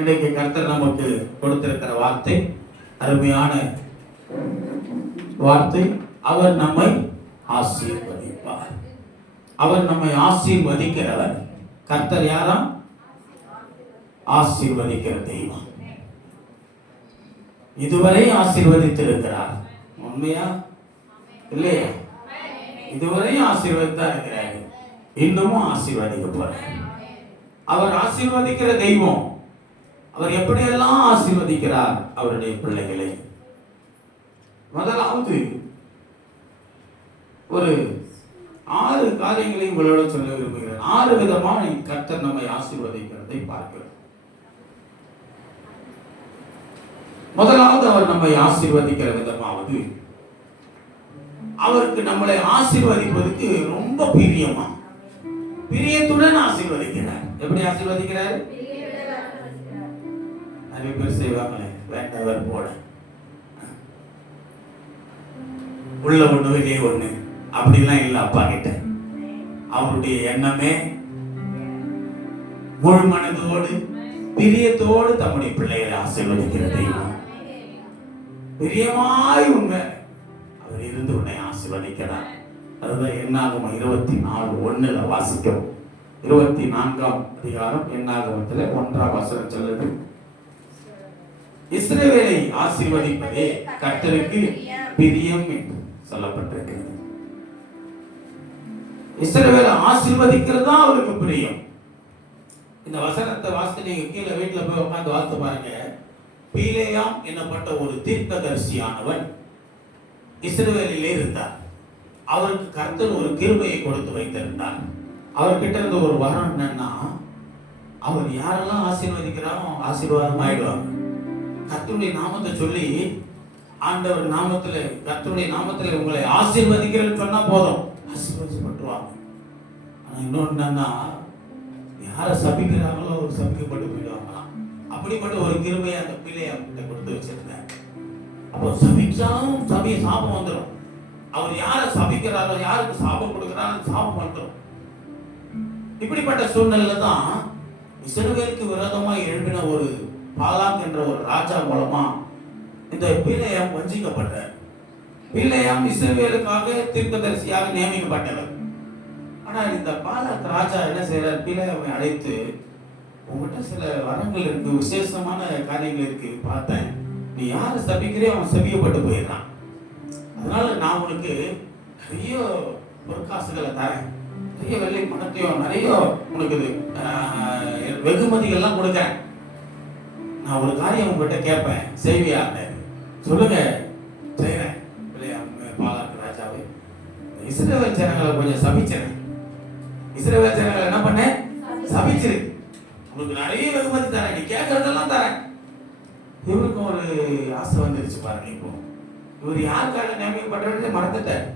இன்றைக்கு கர்த்தர் நமக்கு கொடுத்திருக்கிற வார்த்தை அருமையான வார்த்தை. அவர் நம்மை ஆசீர்வதிப்பார். அவர் நம்மை ஆசீர்வதிக்கிறவர். கர்த்தர் யாராம்? ஆசீர்வதிக்கிற தெய்வம். இதுவரை ஆசீர்வதித்திருக்கிறார். உண்மையா இல்லையா? இதுவரை ஆசீர்வதித்தா இருக்கிறார், இன்னமும் ஆசீர்வதிக்க போறார். அவர் ஆசீர்வதிக்கிற தெய்வம். அவர் எப்படியெல்லாம் ஆசீர்வதிக்கிறார் அவருடைய பிள்ளைகளை. முதலாவது ஒரு 6 காரியங்களை உங்களோட சொல்ல விரும்புகிறேன். 6 விதமான கர்த்தர் நம்மை ஆசீர்வதிக்கிறதை பார்க்கிறோம். முதலாவது அவர் நம்மை ஆசீர்வதிக்கிற விதமாவது, அவருக்கு நம்மளை ஆசீர்வதிப்பதற்கு ரொம்ப பிரியமா, பிரியத்துடன் ஆசீர்வதிக்கிறார். எப்படி ஆசீர்வதிக்கிறார்? நிறைய பேர் செய்வாங்களே, வேண்டவர் போல உள்ள ஒண்ணு வெளியே ஒண்ணு அப்படிலாம் இல்லை. அப்பா கிட்ட அவருடைய எண்ணமே முழு மனதோடு பிரியத்தோடு தம்முடைய பிள்ளைகளை ஆசீர்வதிக்கிற தெய்வம். பிரியமாய் உண்மை அவர் இருந்து உன்னை ஆசீர்வதிக்கிறார். அதுதான் என்னாகமம் 24:1 வாசிக்கும். 24ஆம் அதிகாரம் என்னாகமத்தில் 1ஆம் வசனம் சொல்லுது, இஸ்ரவேலை ஆசீர்வதிப்பதே கர்த்தருக்கு பிரியம் என்று சொல்லப்பட்டிருக்கிறது. இஸ்ரவேலை ஆசீர்வதிக்கிறதா அவருக்கு பிரியம். இந்த வசனத்தை வாசித்து நீங்க கீழே வீட்டுல போய் உட்கார்ந்து வாசித்து பாருங்க. பீலேயாம் என்னப்பட்ட ஒரு தீர்க்கதரிசியானவன் இஸ்ரவேலிலே இருந்தார். அவருக்கு கர்த்தர் ஒரு கிருபையை கொடுத்து வைத்திருந்தார். அவர்கிட்ட இருந்த ஒரு வரம் என்னன்னா, அவர் யாரெல்லாம் ஆசீர்வதிக்கிறாரோ ஆசீர்வாதம் ஆயிடுவாங்க. கர்த்தருடைய நாமத்தை சொல்லி, ஆண்டவர் நாமத்துல, கர்த்தருடைய நாமத்துல உங்களை ஆசீர்வதிக்கிறேன்னு சொன்னா போதும், ஆசீர்வதிக்கப்பட்டுருவாங்க. ஆனா இன்னொன்று என்னன்னா, யாரை சபிக்கிறாங்களோ அவர் சபிக்கப்பட்டு போயிடுவாங்களாம். அப்படிப்பட்ட ஒரு கிருபையை அந்த பிள்ளையை அவர்கிட்ட கொடுத்து வச்சிருந்தார். அப்போ சபிச்சாலும் சாபம் வந்துடும். அவர் யாரை சபிக்கிறாரோ, யாருக்கு சாபம் கொடுக்கிறாரோ சாபம் வந்துடும். இப்படிப்பட்ட சூழ்நிலை தான் இஸ்ரவேலுக்கு விரோதமாக எழுப்பின ஒரு பாலாக் என்ற ஒரு ராஜா மூலமா இந்த பிலேயாம் வஞ்சிக்கப்பட்டார். பிலேயாம் இஸ்ரவேலுக்காக தீர்க்கதரிசியாக நியமிக்கப்பட்டவர். ஆனால் இந்த பாலாக் ராஜா என்ன செய்யறார்? பிலேயாமை அழைத்து, உங்ககிட்ட சில வரங்கள் இருக்கு, விசேஷமான காரியங்கள் இருக்கு, பார்த்தேன், நீ யாரை சபிக்கிறியோ அவன் சபிக்கப்பட்டு போயிடுறான். அதனால நான் உனக்கு நிறைய பொற்காசுகளை தரேன், நிறைய வெள்ளை பணத்தையும் நிறைய உனக்கு வெகுமதிகள்லாம் கொடுக்குறேன். நான் ஒரு காரியம் உங்ககிட்ட கேட்பேன், செய்வியா? சொல்லுங்க, செய்கிறேன். பாலாக் ராஜாவை, இஸ்ரவேல் ஜனங்களை கொஞ்சம் சபிச்சேன். இஸ்ரவேல் ஜனங்களை என்ன பண்ணேன்? சபிச்சிரு, உனக்கு நிறைய வெகுமதி தரேன், நீ கேட்கறதெல்லாம் தரேன். இவருக்கும் ஒரு ஆசை வந்துருச்சு பாருங்க. இப்போ இவர் யாருக்காக நியமிக்கப்படுறதே மறந்துட்டார்.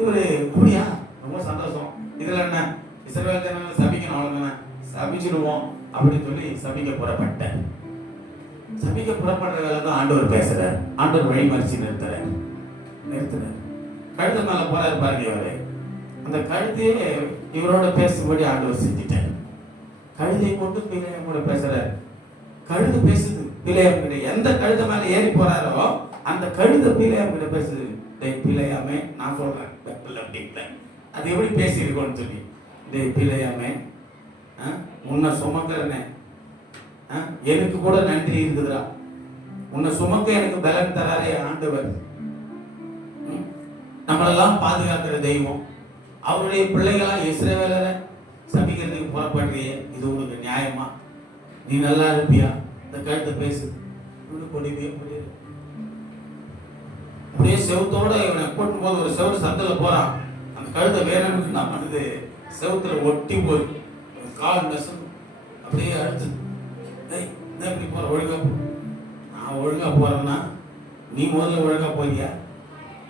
இவரு அப்படியா, ரொம்ப சந்தோஷம், இதுல என்ன இஸ்ரவேல் ஜனங்களை சபிக்கணும், அவ்வளவுதானே, சபிச்சிடுவோம் அப்படின்னு சொல்லி சபிக்க புறப்பட்டார். சபிக்க புறப்படுற வேலை தான் ஆண்டவர் பேசுறார். ஆண்டவர் வழிமறிச்சு நிறுத்துறார். கழுத்து மேல போறாரு பாருங்க. இவரு அந்த கழுத்தையே இவரோட பேசும்படி ஆண்டவர் செஞ்சுட்டார். கழுதை கொண்டு பிள்ளையம் கூட பேசுறாரு. கழுது பேசுது பிள்ளையம் கிட்ட. எந்த கழுத மேல ஏறி போறாரோ அந்த கழுத பிள்ளையம் கிட்ட பேசுது. பிள்ளையாமே, நான் சொல்றேன் அது எப்படி பேசியிருக்கோன்னு சொல்லி, பிள்ளையாமே, உன்னை சுமக்கிறனே, எனக்கு கூட நன்றி இருக்குதுடா, உன்னை சுமக்க எனக்கு பலன் தராரே ஆண்டவர், நம்மளெல்லாம் பாதுகாக்கிற தெய்வம், அவருடைய பிள்ளைகளா இஸ்ரவேலரை சபிக்கிறதுக்கு புறப்படுறியே, இது உங்களுக்கு நியாயமா? நீ நல்லா இருப்பியா? இந்த கழுத்தை பேசு. கொடிவே முடியாது. அப்படியே செவத்தோட இவனை கூட்டும் போது ஒரு செவத்து சத்துல போறான். அந்த கழுத்தை வேணும்னு நான் பண்ணுது செவத்துல ஒட்டி போய் கால் நெசம் அப்படியே அழுத்து. எப்படி போற? ஒழுங்கா போ. நான் ஒழுங்கா போறேன்னா நீ முதல்ல ஒழுங்கா போறியா?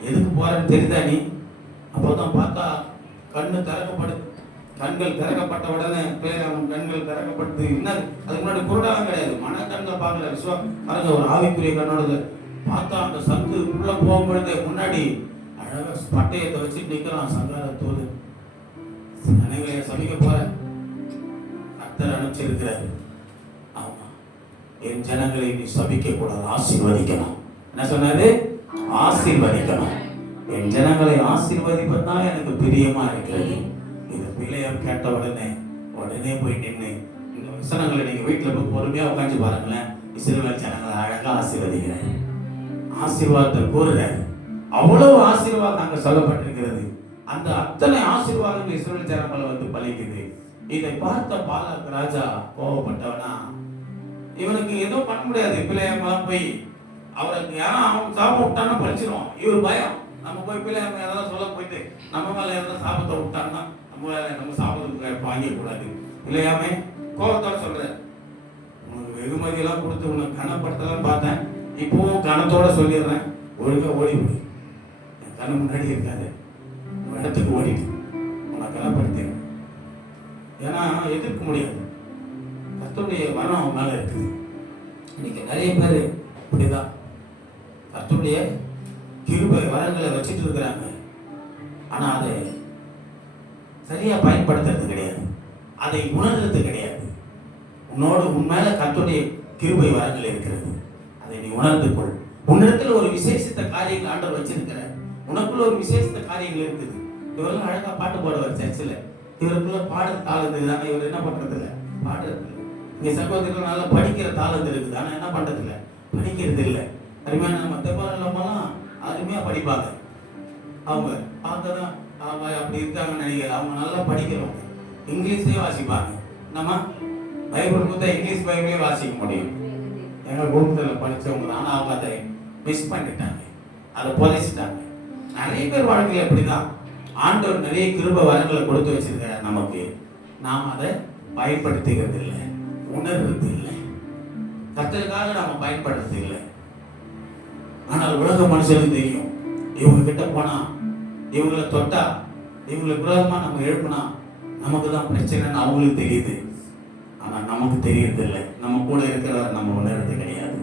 எதுக்கு போறேன்னு தெரியுதா நீ? அப்போதான் பார்த்தா கண்ணு திறக்கப்படுது. கண்கள் திறக்கப்பட்ட உடனே பேராமன் கண்கள் திறக்கப்பட்டு, இன்னும் அதுக்கு முன்னாடி குருடாலாம் கிடையாது, மன கண்கள் பார்க்கல, பாருங்க, ஒரு ஆவிக்குரிய கண்ணோட பார்த்தா அந்த சங்கு உள்ள போகும்பொழுது முன்னாடி அழகா பட்டயத்தை வச்சு நிக்கிறான் சங்கார தோல். அனைவரையும் சமைக்க போற கர்த்தர் அனுப்பிச்சிருக்கிறாரு. ஆமா, என் ஜனங்களை நீ சபிக்க கூடாது, ஆசீர்வதிக்கணும். என்ன சொன்னாரு? ஆசீர்வதிக்கணும். என் ஜனங்களை ஆசீர்வதிப்பதுதான் எனக்கு பிரியமா இருக்கிறது. இது பிள்ளையார் கேட்ட உடனே போய் நின்று இந்த வசனங்களை நீங்க வீட்டுல போய் பொறுமையா உட்காந்து பாருங்களேன். இஸ்ரவேல் ஜனங்களை அழகா ஆசீர்வதிக்கிறேன், ஆசீர்வாதத்தை கூறுறாரு. அவ்வளவு ஆசீர்வாதம் அங்க சொல்லப்பட்டிருக்கிறது. அந்த அத்தனை ஆசீர்வாதங்கள் இஸ்ரவேல் ஜனங்களை வந்து பலிக்குது. இதை பார்த்த பாலாக் ராஜா கோபப்பட்டவனா, இவனுக்கு ஏதோ பண்ண முடியாது. பிள்ளையாமலாம் போய் அவருக்கு யாரும் அவன் சாபம் விட்டான்னா பறிச்சிருவான். இவர் பயம், நம்ம போய் பிள்ளையாம ஏதாவது சொல்ல போயிட்டு நம்ம மேல ஏதாவது சாபத்தை விட்டான்னா நம்ம சாபத்துக்கு வாங்கக்கூடாது. இல்லையாமே கோபத்தோட சொல்ற, உனக்கு வெகுமதி எல்லாம் கொடுத்து உனக்கு கனப்படுத்தலாம் பார்த்தேன், இப்பவும் கனத்தோட சொல்லிடுறேன், ஒழுங்கா ஓடிவிடு, என் கண்ணு முன்னாடி இருக்காது, இடத்துக்கு ஓடிட்டு உனக்கு கனப்படுத்தேன். ஏன்னா எதிர்க்க முடியாது, கர்த்தருடைய வரம் அவன் மேல இருக்குது. இன்னைக்கு நிறைய பேர் இப்படிதான் கர்த்தருடைய கிருபை வரங்களை வச்சுட்டு இருக்கிறாங்க, ஆனா அதை சரியா பயன்படுத்துறது கிடையாது, அதை உணர்றது கிடையாது. உன் மேல கர்த்தருடைய கிருபை வரங்கள் இருக்கிறது, அதை நீ உணர்ந்து கொள். உன்னிடத்துல ஒரு விசேஷித்த காரியங்கள் ஆண்டவர் வச்சிருக்கிறார், உனக்குள்ள ஒரு விசேஷித்த காரியங்கள் இருக்குது. இவரெல்லாம் அழகா பாட்டு பாடுவார் சர்ச்சில், இவருக்குள்ள பாடல் தாளந்து தானே, இவர் என்ன பண்றது இல்லை, பாடுறது இல்லை. இங்க சகோதரர்கள் நல்லா படிக்கிற தாளந்து இருக்குது, ஆனா என்ன பண்றது இல்லை, படிக்கிறது இல்லை. அருமையான நம்ம தெப்பாரெல்லாம் அருமையா படிப்பாங்க, அவங்க பார்த்ததான் அவங்க அப்படி இருக்காங்கன்னு நினைக்கிறேன். அவங்க நல்லா படிக்கிறவங்க, இங்கிலீஷ்லயே வாசிப்பாங்க. நம்ம பைபிள் கொடுத்தா இங்கிலீஷ் பைபிளே வாசிக்க முடியும். எங்க குடும்பத்தில் படிச்சவங்க தான், ஆனால் அவங்க அதை மிஸ் பண்ணிட்டாங்க, அதை புதைச்சிட்டாங்க. நிறைய பேர் வாழ்க்கையில் எப்படிதான் ஆண்டவர் நிறைய கிருபை வரங்களை கொடுத்து வச்சிருக்கிறார் நமக்கு, நாம் அதை பயன்படுத்துகிறது இல்லை, உணர்றது இல்லை, கர்த்தருக்காக நாம பயன்படுறது இல்லை. ஆனால் உலக மனுஷனுக்கு தெரியும், இவங்க கிட்ட போனா, இவங்களை தொட்டா, இவங்களுக்கு விரோதமா நம்ம எழுப்பினா நமக்கு தான் பிரச்சனைன்னு அவங்களுக்கு தெரியுது. ஆனா நமக்கு தெரியறது இல்லை, நம்ம கூட இருக்கிறவர் நம்ம உணர்றது கிடையாது.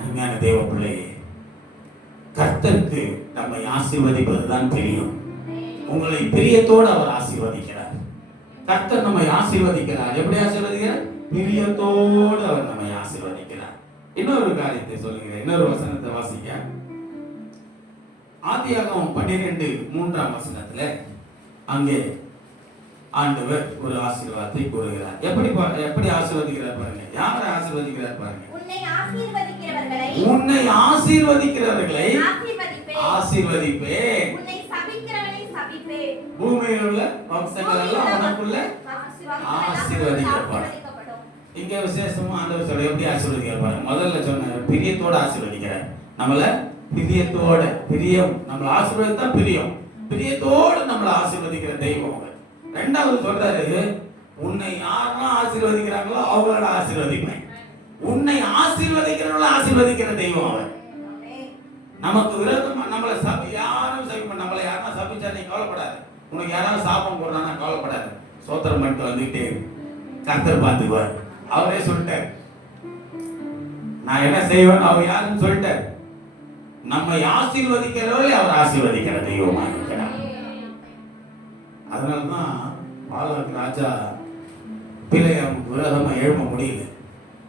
அருமையான தேவ பிள்ளையே, கர்த்தருக்கு நம்மை ஆசீர்வதிப்பதுதான் தெரியும். உங்களை பிரியத்தோடு அவர் ஆசீர்வதிக்கிறார். கர்த்தர் நம்மை ஆசீர்வதிக்கிறார். எப்படி ஆசீர்வதிக்கிறார்? பிரியத்தோடு அவர் நம்மை ஆசீர்வதிக்கிறார். இன்னொரு காரியத்தை சொல்லுகிறேன், இன்னொரு வசனத்தை வாசிக்க. ஆதியாகமம் 12:3 அங்கே ஆண்டவர் ஒரு ஆசீர்வாதத்தை கூறுகிறார். எப்படி ஆசீர்வதிக்கிறார் பாருங்க, யாரை ஆசீர்வதிக்கிறார் பாருங்க. உன்னை ஆசீர்வதிக்கிறவர்களை ஆசீர்வதிப்பேன், பூமியில் உள்ள வம்சங்கள் எல்லாம் உனக்குள்ள ஆசீர்வதிக்கப்படும். இங்க விசேஷமா ஆண்டவர் சொல்ல எப்படி ஆசீர்வதிக்கிறார் பாருங்க. முதல்ல சொன்னார் பிரியத்தோட ஆசீர்வதிக்கிறார், நம்மள பிரியத்தோட, பிரியம் நம்மள ஆசீர்வதித்தா பிரியம், பிரியத்தோடு நம்மளை ஆசீர்வதிக்கிற தெய்வம். ரெண்டாவது சொல்றாரு, உன்னை யாரெல்லாம் ஆசீர்வதிக்கிறாங்களோ அவங்களோட ஆசீர்வதிப்பேன். உன்னை ஆசீர்வதிக்கிறவங்கள ஆசீர்வதிக்கிற தெய்வம் அவர். நமக்கு விரோதமா நம்மளை யாரும் நம்மளை யாரும் சபிச்சா நீ கவலைப்படாது, உனக்கு யாராவது சாபம் போடுறானா கவலைப்படாது, சோத்திரம் பண்ணிட்டு வந்துட்டே கர்த்தர் பார்த்துக்குவார். அவரே சொல்லிட்டார், நான் என்ன செய்வேன் அவர் யாருன்னு சொல்லிட்டார். நம்மை ஆசீர்வதிக்கிறவரை அவர் ஆசீர்வதிக்கிற தெய்வமா இருக்கிறார். அதனால்தான் பாலாக் ராஜா பிள்ளையாமுக்கு விரோதமா எழுப்ப முடியல,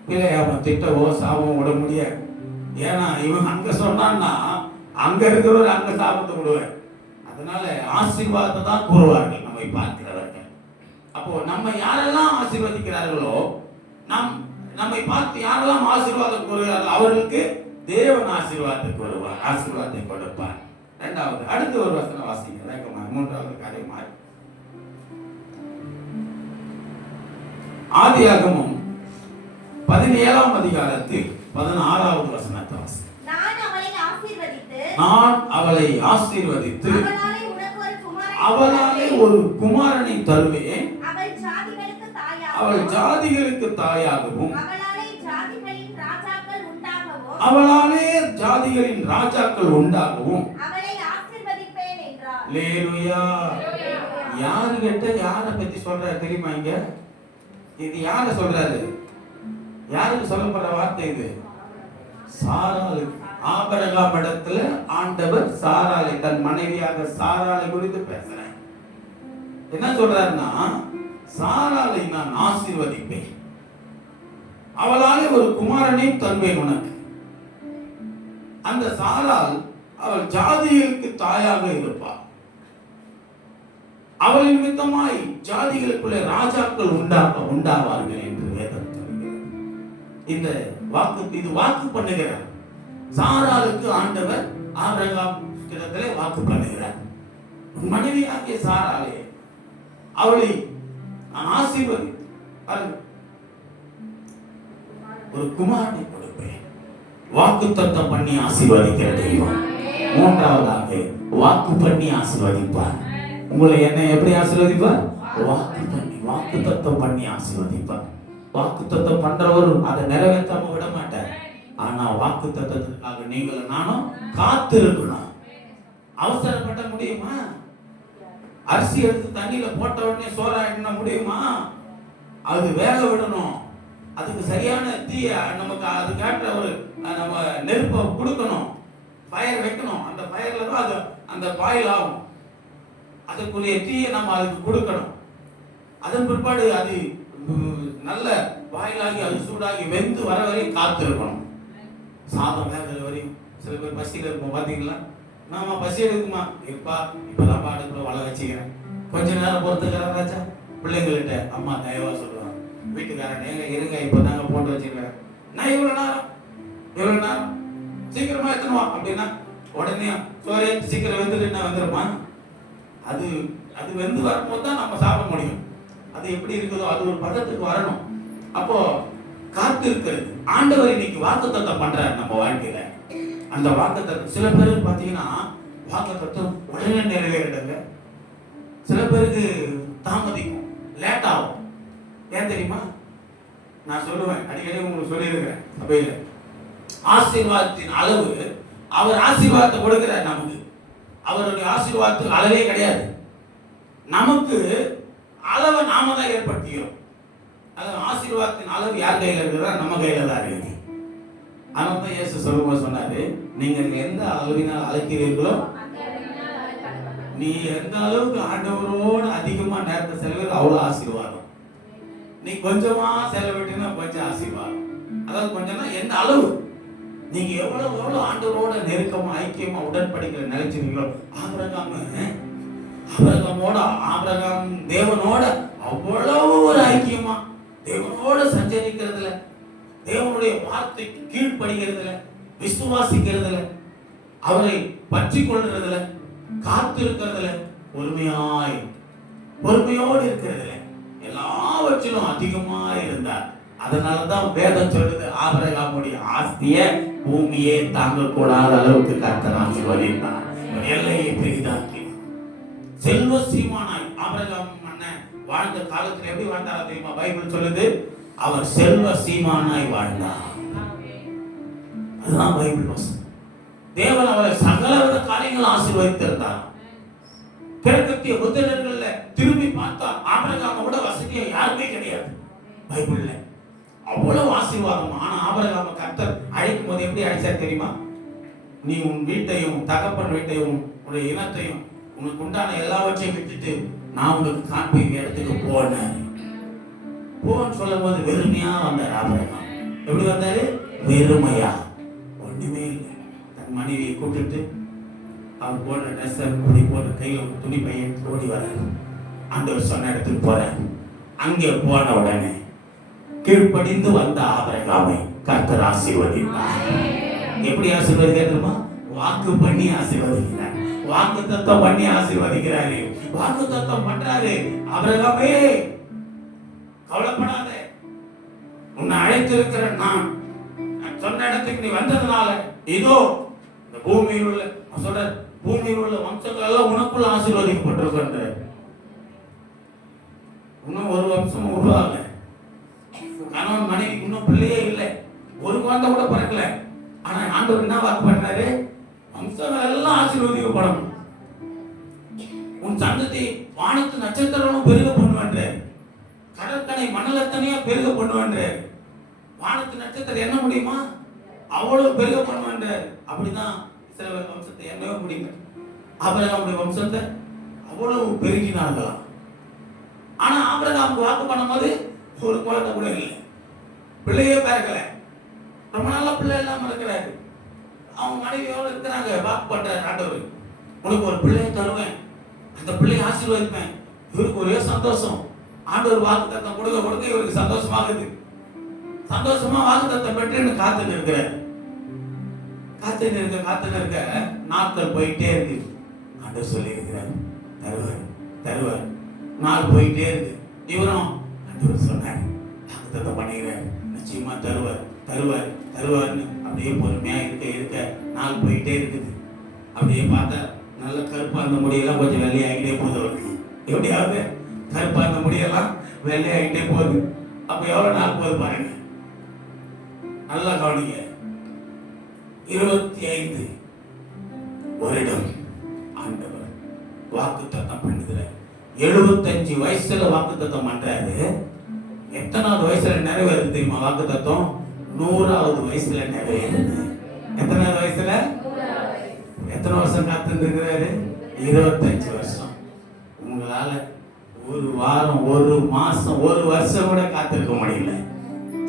பிள்ளையாம திட்டவோ சாபம் விட முடியாது. ஏன்னா இவன் அங்க சொன்னான்னா அங்க இருக்கிறவர் அங்க சாபத்தை விடுவார். அதனால ஆசீர்வாதத்தை தான் கூறுவார்கள் நம்மை பார்க்கிறவர்கள். அப்போ நம்ம யாரெல்லாம் ஆசீர்வதிக்கிறார்களோ, நம்மை பார்த்து யாரெல்லாம் ஆசீர்வாதம் கூறுகிறார்கள் அவர்களுக்கு தேவன் ஆசீர்வாதத்தை கூறுவார், ஆசீர்வாதத்தை கொடுப்பார். இரண்டாவது அடுத்து ஒரு வசனம் வாசிங்க, மூன்றாவது காரியமா ஆதியாகமம் 17 16 வசனத்தை வாசி. நான் அவளை ஆசீர்வதித்து அவளாலே ஒரு குமாரனை தருவேன், அவள் ஜாதிகளுக்கு தாயாகவும் அவளாலே ஜாதிகளின் ராஜாக்கள் உண்டாகவும். அல்லேலூயா. யாரு கிட்ட யாரை பத்தி சொல்றாரு தெரியுமா? இங்க இது யார சொல்றாரு? யாருக்கு சொல்லப்படுற வார்த்தை இது? சாராளு. ஆபிரகாம் இடத்துல ஆண்டவர் சாராளை, தன் மனைவியாக சாராளை குறித்து பேசுறேன். என்ன சொல்றாருன்னா, சாராளை நான் ஆசீர்வதிப்பேன். அவளாலே ஒரு குமாரனையும் தருவேன் உனக்கு. அந்த சாராள் அவள் ஜாதிகளுக்கு தாயாக இருப்பாள். அவள் நிமித்தமாய் ஜாதிகளுக்குள்ளே ராஜாக்கள் உண்டாவார்கள் என்று வேதம் சொல்கிறது. இந்த இது வாக்கு பண்ணுகிறார். சாராளுக்கு ஆண்டவர் ஆபிரகாம் இடத்திலே வாக்கு பண்ணுகிறார். மனைவியாகிய சாராளே, அவளை நான் ஆசீர்வதி ஒரு குமாரனை கொடுப்பேன். வாக்கு தத்தம் பண்ணி ஆசீர்வதிக்கிற தெய்வம். மூன்றாவதாக வாக்கு பண்ணி ஆசீர்வதிப்பார். உங்களை என்ன எப்படி ஆசீர்வதிப்பார்? வாக்கு தத்தம் பண்ணி ஆசீர்வதிப்பார். வாக்கு தத்தம் பண்றவர் அதை நிறைவேற்றாம விட மாட்டார். ஆனா வாக்கு தத்தத்துக்காக நீங்களும் நானும் காத்திருக்கணும். அவசரப்பட்ட முடியுமா? அரிசி எடுத்து தண்ணியில போட்ட உடனே சோறாயிட முடியுமா? அது வேக விடணும். அதுக்கு சரியான தீய நமக்கு அதுக்கேற்ற ஒரு நம்ம நெருப்பை கொடுக்கணும், ஃபயர் வைக்கணும். அந்த ஃபயர்ல தான் அது அந்த பாயில் ஆகும். அதுக்குரிய தீயை நம்ம அதுக்கு கொடுக்கணும். அதன் பிற்பாடு அது நல்ல பாயிலாகி அது சூடாகி வெந்து வர வரையும் காத்திருக்கணும். சாதம் வேகிற வரையும். சில பேர் பசியில் இருப்போம் பார்த்தீங்களா? நாம பசி எடுக்குமா? இப்பதான் பாட்டுக்குள்ள வள வச்சுக்கிறேன். கொஞ்ச நேரம் பொறுத்துக்கிறேன் ராஜா. பிள்ளைங்கள்ட்ட அம்மா தயவா சொல்லுவாங்க, வீட்டுக்காரன் ஏங்க இருங்க இப்பதாங்க போட்டு வச்சுக்கிறேன். நான் இவ்வளவு நேரம் சீக்கிரமா எத்தணுவா அப்படின்னா உடனே சோறு சீக்கிரம் வெந்துட்டு என்ன வந்துருமா? அது அது வெந்து வரும்போது தான் நம்ம சாப்பிட முடியும். அது எப்படி இருக்குதோ அது ஒரு பதத்துக்கு வரணும். அப்போ காத்து இருக்கிறது. ஆண்டவர் இன்னைக்கு வாக்குத்தத்தம் பண்றாரு நம்ம வாழ்க்கையில. அந்த வாக்குத்தத்தம் சில பேருக்கு பார்த்தீங்கன்னா வாக்குத்தத்தம் உடனே நிறைவேறிடுங்க. சில பேருக்கு தாமதிக்கும், லேட் ஆகும். ஏன் தெரியுமா? நான் சொல்லுவேன், அடிக்கடி உங்களுக்கு சொல்லியிருக்கிறேன். சபையில ஆசீர்வாதத்தின் அளவு, அவர் ஆசீர்வாதத்தை கொடுக்கிறார் நமக்கு. அவருடைய ஆசீர்வாதத்துக்கு அளவே கிடையாது. நமக்கு அளவை நாம தான் ஏற்படுத்திக்கிறோம். ஆசீர்வாதத்தின் அளவு யார் கையில இருக்கிறதா? நம்ம கையில தான் இருக்குது. அதனால தான் இயேசு சொல்லும்போது சொன்னாரு, நீங்கள் எந்த அளவினால் அழைக்கிறீர்களோ, நீ எந்த அளவுக்கு ஆண்டவரோடு அதிகமா நேரத்தை செலவிட அவ்வளவு ஆசீர்வாதம். நீ கொஞ்சமா செலவிட்டீங்கன்னா கொஞ்சம் ஆசீர்வாதம். அதாவது கொஞ்சம்னா எந்த அளவு நீங்க எவ்வளவு ஆண்டவரோட நெருக்கமா ஐக்கியமா உடன்படிக்கிற நிலைச்சிருக்கீங்களோ. ஆபிரகாம் தேவனோட அவ்வளவு ஒரு ஐக்கியமா, தேவனோட சஞ்சரிக்கிறதுல, தேவனுடைய வார்த்தைக்கு கீழ்ப்படுகிறதுல, விசுவாசிக்கிறதுல, அவரை பற்றி கொள்றதுல, காத்திருக்கிறதுல, பொறுமையோடு இருக்கிறதுல, எல்லாவற்றிலும் அதிகமாக இருந்தார். அதனாலதான் வேதம் சொல்லுது, ஆபிரகாமுடைய ஆஸ்திய பூமியே தாங்க கூடாத அளவுக்கு கர்த்தர் ஆசீர்வதித்தார். எல்லையை பெரிதாக்கி செல்வ சீமானாய் ஆபிரகாம் அண்ணன் வாழ்ந்த காலத்தில் எப்படி வாழ்ந்தாரா தெரியுமா? பைபிள் சொல்லுது, அவர் செல்வ சீமானாய் வாழ்ந்தார். அதுதான் பைபிள் வசனம். தேவன் அவரை சகலவித காரியங்கள் ஆசீர்வதித்திருந்தார். கிழக்கத்திய புத்தகங்கள்ல திரும்பி பார்த்தா ஆபிரகாமை விட வசதியா யாருமே கிடையாது பைபிள்ல. அவ்வளவு ஆசீர்வாதம். ஆனா ஆபிரகாமை கர்த்தர் அழைக்கும் போது எப்படி அழைச்சார் தெரியுமா? நீ உன் வீட்டையும் தகப்பன் வீட்டையும் உன்னுடைய இனத்தையும் உனக்கு உண்டான எல்லாவற்றையும் விட்டுட்டு நான் உனக்கு காண்பிக்கிற இடத்துக்கு போனேன். போன்னு சொல்லும் போது வெறுமையா வந்தார் ஆபிரகாம். எப்படி வந்தாரு? வெறுமையா, ஒண்ணுமே இல்லை. தன் மனைவியை கூப்பிட்டு அவர் போடுற ட்ரெஸ்ஸை கூடி போடுற கையில் துணி பையன் ஓடி வர்றாரு. ஆண்டவர் சொன்ன இடத்துக்கு போறேன். அங்கே போன உடனே கீழ்ப்படிந்து வந்த ஆபிரகாமை கர்த்தர் ஆசீர்வதித்தார். எப்படி ஆசீர்வதிக்கிறதுமா? வாக்கு பண்ணி ஆசீர்வதிக்கிறார். வாக்கு தத்தம் பண்ணி ஆசீர்வதிக்கிறாரு. வாக்கு தத்தம் பண்றாரு. ஆபிரகாமே கவலைப்படாத, உன்னை அழைத்திருக்கிற நான் சொன்ன இடத்துக்கு நீ வந்ததுனால இதோ இந்த பூமியில் உள்ள சொல்ற பூமியில் உள்ள வம்சங்கள் எல்லாம் உனக்குள்ள ஆசீர்வதிக்கப்பட்டிருக்கின்ற. இன்னும் ஒரு வம்சம் உருவாகல. கணவன் மனைவி இன்னும் பிள்ளையே இல்லை, ஒரு குழந்தை கூட பிறக்கல. ஆனா ஆண்டவர் என்ன வாக்கு பண்ணாரு? வம்சங்கள் எல்லாம் ஆசீர்வதிக்கப்படணும். உன் சந்ததி வானத்து நட்சத்திரம் பெருக பண்ணுவான்ற, கடற்கரை மணலத்தனையா பெருக பண்ணுவான்ற. வானத்து நட்சத்திரம் என்ன முடியுமா? அவ்வளவு பெருக பண்ணுவான்ற. அப்படிதான் இஸ்ரவேல் வம்சத்தை என்னவே முடியும். ஆபிரகாமுடைய வம்சத்தை அவ்வளவு பெருகினார்களாம். ஆனா ஆபிரகாமுக்கு வாக்கு பண்ணும்போது ஒரு குழந்தை கூட இல்லை. பிள்ளையே பிறக்கல, ரொம்ப நாளா பிள்ளை இல்லாம இருக்கிறாரு. அவங்க மனைவியோட இருக்கிறாங்க. வாக்கு பண்றாரு ஆண்டவர், உனக்கு ஒரு பிள்ளையை தருவேன், அந்த பிள்ளையை ஆசீர்வதிப்பேன். இவருக்கு ஒரே சந்தோஷம். ஆண்டவர் வாக்கு தத்தம் கொடுக்க கொடுக்க இவருக்கு சந்தோஷமாகுது. சந்தோஷமா வாக்கு தத்தம் பெற்று காத்துன்னு இருக்கிறார். காத்துன்னு இருக்க நாட்கள் போயிட்டே இருக்கு. ஆண்டவர் சொல்லி இருக்கிறார், தருவார் தருவார். நாள் போயிட்டே இருக்கு. இவரும் ஆண்டவர் சொன்னார், வாக்கு தத்தம் பண்ணிக்கிறார், நிச்சயமா தருவார் தருவார் தருவார்னு அப்படியே பொறுமையா இருக்க நாள் போயிட்டே இருக்குது. அப்படியே பார்த்தா நல்ல கருப்பா அந்த முடியெல்லாம் கொஞ்சம் வெள்ளையாகிட்டே போகுது அவருக்கு. எப்படியாவது கருப்பா அந்த முடியெல்லாம் வெள்ளையாகிட்டே போகுது. அப்ப எவ்வளவு நாள் போகுது பாருங்க, நல்லா கவனிங்க. 25 வருடம் ஆண்டவர் வாக்கு தத்தம் பண்ணுகிறார். 75 வயசுல வாக்கு தத்தம் பண்றாரு. எத்தனாவது வயசுல நிறைவேறுது தெரியுமா வாக்கு தத்தம்? 100வது வயசுல நிறைவேறுது. எத்தனாவது வயசுல? எத்தனை வருஷம் காத்திருக்கிறாரு? 25 வருஷம். உங்களால ஒரு வாரம், ஒரு மாசம், ஒரு வருஷம் கூட காத்திருக்க முடியல.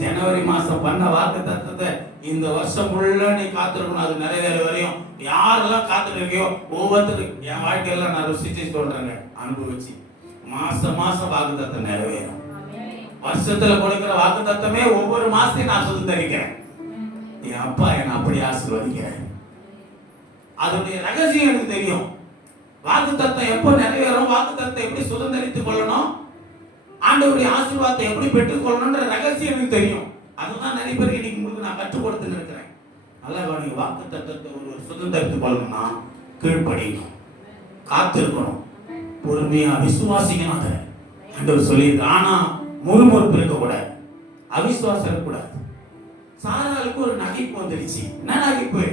ஜனவரி மாசம் பண்ண வாக்கு தத்தத்தை இந்த வருஷம் முழுக்க நீ காத்திருக்கணும், அது நிறைவேற வரையும். யாரெல்லாம் காத்திருக்கியோ ஒவ்வொருத்தருக்கு என் வாழ்க்கையில நான் ருசிச்சு சொல்றேங்க, அனுபவிச்சு. மாசம் மாசம் வாக்கு தத்தம் நிறைவேறும். வருஷத்துல கொடுக்கிற வாக்கு தத்தமே ஒவ்வொரு மாசத்தையும் நான் சுதந்திரிக்கிறேன். என் அப்பா என்னை அப்படி ஆசீர்வதிக்கிறேன். அதனுடைய ரகசியம் எனக்கு தெரியும். வாக்கு தத்தம் எப்போ நிறைவேறும், வாக்கு தத்தம் எப்படி சுதந்திரித்துக் கொள்ளணும், ஆண்டவருடைய ஆசீர்வாதத்தை எப்படி பெற்றுக் கொள்ளணும்ன்ற ரகசியம் எனக்கு தெரியும். அதுதான் நிறைய பேருக்கு இன்னைக்கு உங்களுக்கு நான் கற்றுக் கொடுத்துன்னு இருக்கிறேன். நல்லா கவனிங்க. வாக்கு தத்தத்தை ஒரு சுதந்திரித்துக் கொள்ளணும்னா கீழ்ப்படியணும், காத்திருக்கணும், பொறுமையா விசுவாசிக்கணும். அதை ஆண்டவர் சொல்லியிருக்கு. ஆனா முறுமுறுப்பு இருக்கக்கூடாது, அவிசுவாசம் இருக்கக்கூடாது. சாராளுக்கு ஒரு நகைப்பு வந்துடுச்சு. என்ன நகைப்பு?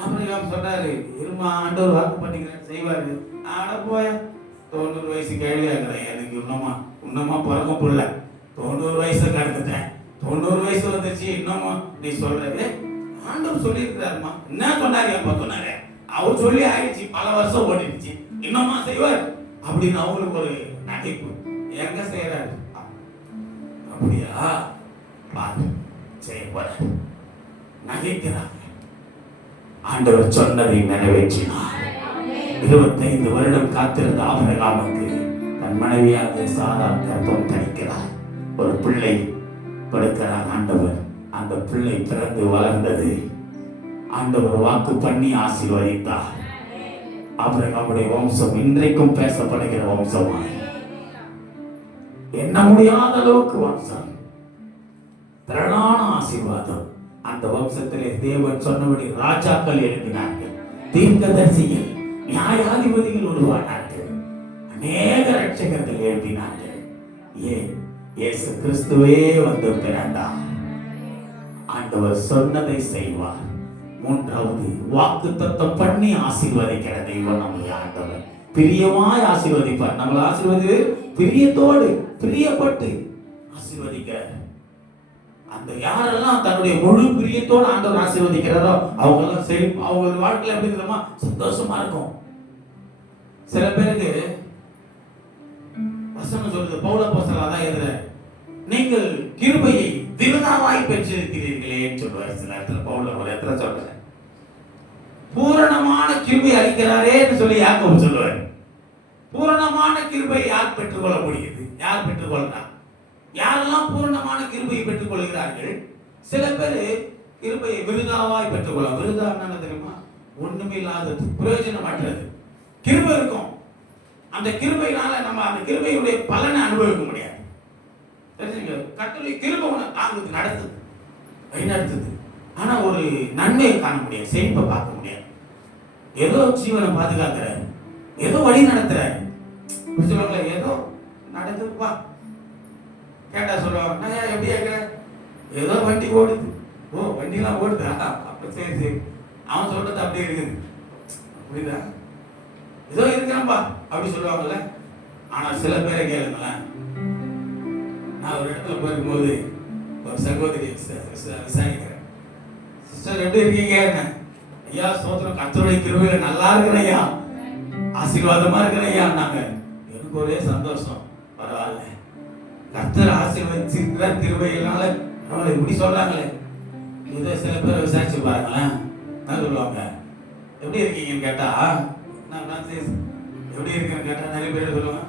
ஆபிரகாம் சொல்றாரு, இருமா ஆண்டவர் வாக்கு பண்ணிக்கிறேன் செய்வாரு. ஆட போய 90 வயசு கேள்வியாகிறேன், எனக்கு இன்னமா பிறக்க புள்ள 90 வயசு கடந்துட்டேன், 90 வயசு வந்துருச்சு, இன்னமா நீ சொல்றது? ஆண்டவர் சொல்லி இருக்கிறாருமா. என்ன சொன்னாரு? அப்ப சொன்னாரு, அவர் சொல்லி ஆயிடுச்சு, பல வருஷம் ஓடிடுச்சு, இன்னமா செய்வார் அப்படின்னு அவங்களுக்கு ஒரு நகைப்பு. எங்க செய்யறாரு? அப்படியா பாரு செய்ய போற நகைக்கிறாங்க. ஆண்டவர் சொன்னதை நிறைவேற்றினார். 25 வருடம் காத்திருந்த ஆபிரகாமுக்கு தன் மனைவியாக சாரா கர்ப்பம் தரிக்கிறார். ஒரு பிள்ளை கொடுக்கிறார் ஆண்டவர். அந்த பிள்ளை பிறந்து வளர்ந்தது. ஆண்டவர் வாக்கு பண்ணி ஆசீர்வதித்தார். ஆபிரகாமுடைய வம்சம் இன்றைக்கும் பேசப்படுகிற வம்சமாய், எண்ண முடியாத அளவுக்கு வம்சம், திரளான ஆசீர்வாதம். அந்த வம்சத்திலே தேவன் சொன்னபடி ராஜாக்கள் எழுப்பினார்கள், தீர்க்கதரிசிகள், நியாயாதிபதிகள் உருவானார்கள், அநேக ரட்சகர்கள் எழுப்பினார்கள். ஏன்? இயேசு கிறிஸ்துவே வந்து பிறந்தார். ஆண்டவர் சொன்னதை செய்வார். மூன்றாவது, வாக்குத்தத்தம் பண்ணி ஆசீர்வதிக்கிற தெய்வம் நம்முடைய ஆண்டவர். பிரியமாய் ஆசீர்வதிப்பார். நம்மளை ஆசீர்வதி பிரியத்தோடு பிரியப்பட்டு ஆசீர்வதிக்கிறார். அந்த யாரெல்லாம் தன்னுடைய முழு பிரியத்தோடு ஆண்டவர் ஆசீர்வதிக்கிறாரோ அவங்க எல்லாம் சரி, அவங்க வாழ்க்கையில எப்படி தெரியுமா? சந்தோஷமா இருக்கும். சில பேருக்கு வசனம் சொல்றது, பவுல் அப்போஸ்தலன் தான் எழுதுறார், நீங்கள் கிருபையை விருதாவாய் பெற்றிருக்கிறீர்களே சொல்றாரு. சில இடத்துல பவுல் ஒரு இடத்துல சொல்றாரு, பூரணமான கிருபை அளிக்கிறாரேன்னு சொல்லி யாக்கோபு சொல்லுவார். பூரணமான கிருபை யார் பெற்றுக்கொள்ள முடியுது? யார் பெற்றுக்கொள்ளலாம்? யாரெல்லாம் பூரணமான கிருபையை பெற்றுக் கொள்கிறார்கள்? சில பேர் கிருபையை விருதாவாய் பெற்றுக்கொள்ள. விருதா என்ன தெரியுமா? ஒண்ணுமே இல்லாதது, பிரயோஜனமற்றது. கிருபை இருக்கும், அந்த கிருபையினால நம்ம அந்த கிருபையுடைய பலனை அனுபவிக்க முடியாது. தெரிஞ்சுங்க, கர்த்தருடைய கிருபை உன்னை தாங்குது, நடத்துது, வழிநடத்துது. ஆனா ஒரு நன்மையை காண முடியாது, செழிப்பை பார்க்க முடியாது. ஏதோ ஜீவனை பாதுகாக்கிறாரு, ஏதோ வழி நடத்துறாரு, ஏதோ நடக்குதுப்பா கேட்டா சொல்லுவாங்க, நான் எப்படி கேட்கிற? ஏதோ வண்டி ஓடுது. ஓ, வண்டிலாம் ஓடுதா? அப்ப சரி சரி, அவன் சொல்றது அப்படியே இருக்குது, புரியுதா? ஏதோ இருக்கிறான்பா அப்படி சொல்லுவாங்கல்ல. ஆனா சில பேரை கேளுங்களேன். நான் ஒரு இடத்துல போயிருக்கும்போது ஒரு சகோதரி விசாரிக்கிறேன், சிஸ்டர் எப்படி இருக்கீங்க? ஐயா சோதரம், கர்த்தருடைய கிருபையில நல்லா இருக்கிறேன் ஐயா, ஆசீர்வாதமா இருக்கிறேன் ஐயா. நாங்க எனக்கு ஒரே சந்தோஷம், பரவாயில்ல, கர்த்தர் ஆசீர்வதிச்சிருக்கிற கிருபையினால அவளை இப்படி சொல்றாங்களே, இதை சில பேர் விசாரிச்சு பாருங்களேன். என்ன சொல்லுவாங்க? எப்படி இருக்கீங்கன்னு கேட்டா, நான் பிரான்சிஸ் எப்படி இருக்கேன்னு கேட்டா நிறைய பேர் சொல்லுவாங்க,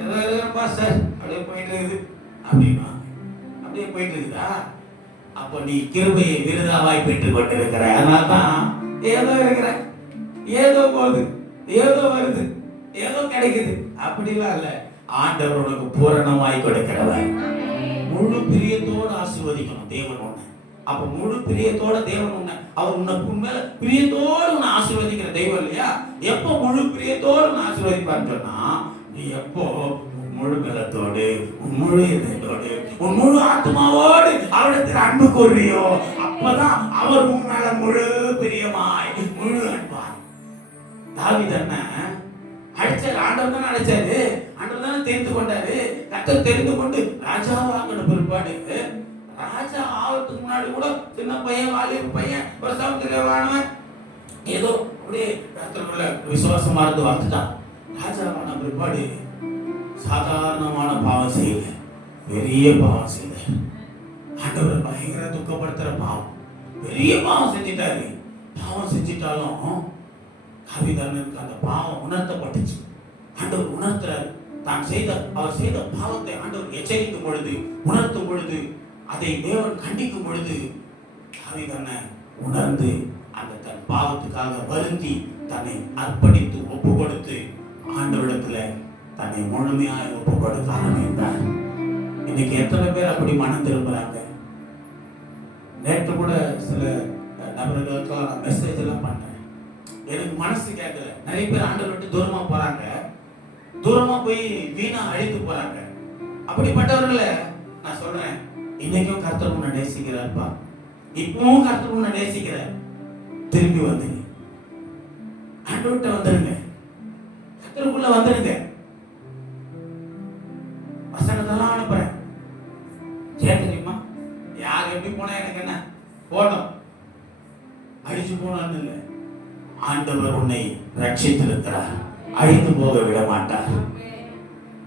ஏதோ இருக்குப்பா சார், அப்படியே போயிட்டு இருக்குது அப்படின்னா. அப்படியே போயிட்டு இருக்குதா? அப்போ நீ கிருபையை விருதாவாய் பெற்றுக் கொண்டிருக்கிற. அதனால தான் ஏதோ இருக்கிற, ஏதோ போகுது, ஏதோ வருது, ஏதோ கிடைக்குது அப்படிலாம் இல்லை. ஆண்டவர் உனக்கு பூரணமாய் கொடுக்கிறவர். முழு பிரியத்தோடு ஆசீர்வதிக்கணும் தேவன் உன்னை. அப்ப முழு பிரியத்தோட தேவன் உன்னை, அவர் உனக்கு மேல பிரியத்தோடு உன்னை ஆசீர்வதிக்கிற தெய்வம் இல்லையா? எப்போ முழு பிரியத்தோடு உன்னை ஆசீர்வதிப்பான்னு சொன்னா, நீ எப்போ முழு பலத்தோடு, உன் முழு இதயத்தோடு, உன் முழு ஆத்மாவோடு அவரிடத்தில் அன்பு கூறுவியோ, அப்பதான் அவர் உன் மேல முழு பிரியமாய் முழு அன்பாய். தாவீது அண்ணன் அழைச்சாரு, ஆண்டவர் தானே அழைச்சாரு, ஆண்டவர் தானே தெரிந்து கொண்டாரு. கர்த்தர் தெரிந்து கொண்டு ராஜாவாகின பிற்பாடு, ராஜா ஆவதுக்கு முன்னாடி கூட சின்ன பையன், வாலிப பையன், ஒரு சமுத்திரவானவன், ஏதோ அப்படியே கர்த்தருக்குள்ள விசுவாசமா இருந்து வந்துட்டான். ராஜாவான பிற்பாடு சாதாரணமான பாவம் செய்யல, பெரிய பாவம் செய்யல. ஆண்டவர் பயங்கர துக்கப்படுத்துற பாவம், பெரிய பாவம் செஞ்சிட்டாரு. பாவம் செஞ்சிட்டாலும் தாவீதுக்கு அந்த பாவம் உணர்த்தப்பட்டுச்சு. ஆண்டவர் உணர்த்துறாரு. தான் செய்த, அவர் செய்த பாவத்தை ஆண்டவர் எச்சரிக்கும் பொழுது, உணர்த்தும் பொழுது, அதை தேவன் கண்டிக்கும் பொழுது, தாவீது உணர்ந்து அந்த தன் பாவத்துக்காக வருந்தி தன்னை அர்ப்பணித்து ஒப்பு கொடுத்து ஆண்டவரிடத்துல தன்னை முழுமையாக ஒப்பு கொடுக்க ஆரம்பித்தார். இன்னைக்கு எத்தனை பேர் அப்படி மனம் திரும்புறாங்க? நேற்று கூட சில நபர்களுக்கெல்லாம் நான் மெசேஜ் எல்லாம் பண்ணேன். எனக்கு மனசு கேட்கல. நிறைய பேர் ஆண்டவரை விட்டு தூரமா போறாங்க, தூரமா போய் வீணா அழித்து போறாங்க. அப்படிப்பட்டவர்களை நான் சொல்றேன், இன்னைக்கும் கர்த்தர் உன்னை நேசிக்கிறார்ப்பா, இப்பவும் கர்த்தர் உன்னை நேசிக்கிறார். திரும்பி வந்துங்க, ஆண்டவர்கிட்ட வந்துருங்க, கர்த்தருக்குள்ள வந்துருங்க. வசனத்தெல்லாம் அனுப்புறேன். ஏன் தெரியுமா? யார் எப்படி போனா எனக்கு என்ன, போனோம் அழிச்சு போனான்னு இல்லை. ஆண்டவர் உன்னை ரட்சித்திருக்கிறார், அழிந்து போக விட மாட்டார்.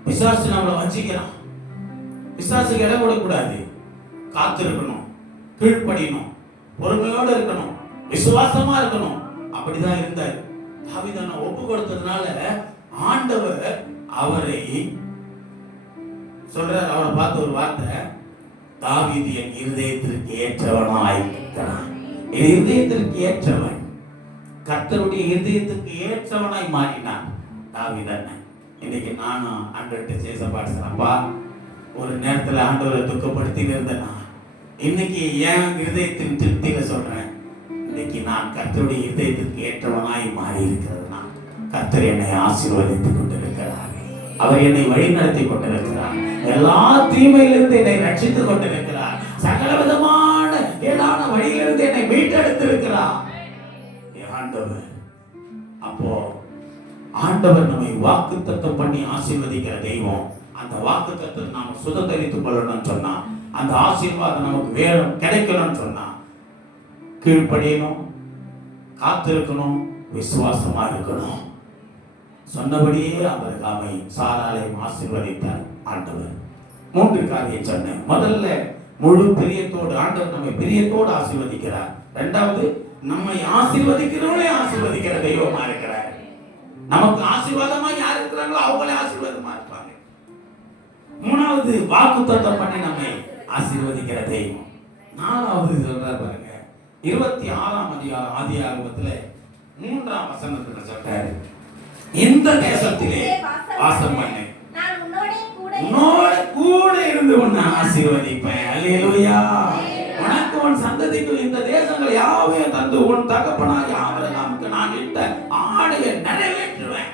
பிசாசு நம்மளை வஞ்சிக்கிறான். பிசாசுக்கு இடம் கொடுக்கக்கூடாது. காத்திருக்கணும், கீழ்ப்படியணும், பொறுமையோடு இருக்கணும், விசுவாசமா இருக்கணும். அப்படிதான் இருந்தார். தாவீது ஒப்பு கொடுத்ததுனால ஆண்டவர் அவரை சொல்றார். அவரை பார்த்து ஒரு வார்த்தை, தாவீது என் இருதயத்திற்கு ஏற்றவனாய் இருக்கிறான். என் இருதயத்திற்கு ஏற்றவன், கர்த்தருடைய இருதயத்துக்கு ஏற்றவனாய் மாறினான் தாவீது. இன்னைக்கு நானும் ஆண்டவர்கிட்ட சேசப்பாடுறேன்ப்பா. ஒரு நேரத்துல ஆண்டவரை துக்கப்படுத்தி இருந்தேனா, இன்னைக்கு என் இருதயத்தின் திருப்தியில சொல்றேன், இன்னைக்கு நான் கர்த்தருடைய இருதயத்துக்கு ஏற்றவனாய் மாறி இருக்கிறதுனா, கர்த்தர் என்னை ஆசீர்வதித்துக் கொண்டிருக்கிறார். அவர் என்னை வழி நடத்தி கொண்டிருக்கிறார். எல்லா தீமையிலிருந்து என்னை ரட்சித்துக் கொண்டிருக்கிறார். சகல விதமான ஏதான வழியிலிருந்து என்னை மீட்டெடுத்திருக்கிறார் ஆண்டவர். அப்போ ஆண்டவர் நம்மை வாக்குத்தத்தம் பண்ணி ஆசீர்வதிக்கிற தெய்வம். அந்த வாக்குத்தத்தத்தை நாம சுதந்திரித்துக் கொள்ளணும்னு சொன்னா, அந்த ஆசீர்வாதம் நமக்கு வேணும், கிடைக்கணும்னு சொன்னா, கீழ்ப்படியணும், காத்திருக்கணும், விசுவாசமா இருக்கணும். சொன்னபடியே அவருக்கு அவை சாராளையும் ஆசீர்வதித்தார் ஆண்டவர். 3 காரியம் சொன்னேன். முதல்ல முழு பிரியத்தோடு ஆண்டவர் நம்மை பிரியத்தோடு ஆசீர்வதிக்கிறார். இரண்டாவது, நம்மை ஆசீர்வதிக்கிறவனே ஆசீர்வதிக்கிற தெய்வமா இருக்கிறார். நமக்கு ஆசீர்வாதமா யார் இருக்கிறாங்களோ அவங்களே ஆசீர்வாதமா இருப்பாங்க. மூணாவது, வாக்குத்தத்தம் பண்ணி நம்மை ஆசீர்வதிக்கிற தெய்வம். நாலாவது சொல்றார் பாருங்க, 26ஆம் அதிகாரம் ஆதியாகமத்துல 3ஆம் வசனத்துல சொல்றாரு, இந்த தேசத்திலே வாசம் பண்ணு, உன்னோட கூட இருந்து உன்னை ஆசீர்வதிப்பேன். அல்லேலூயா. உனக்கு உன் சந்ததிக்கு இந்த தேசங்கள் யாவையும் தந்து உன் தகப்பனாகிய ஆபிரகாமுக்கு நான் இட்ட ஆணையை நிறைவேற்றுவேன்.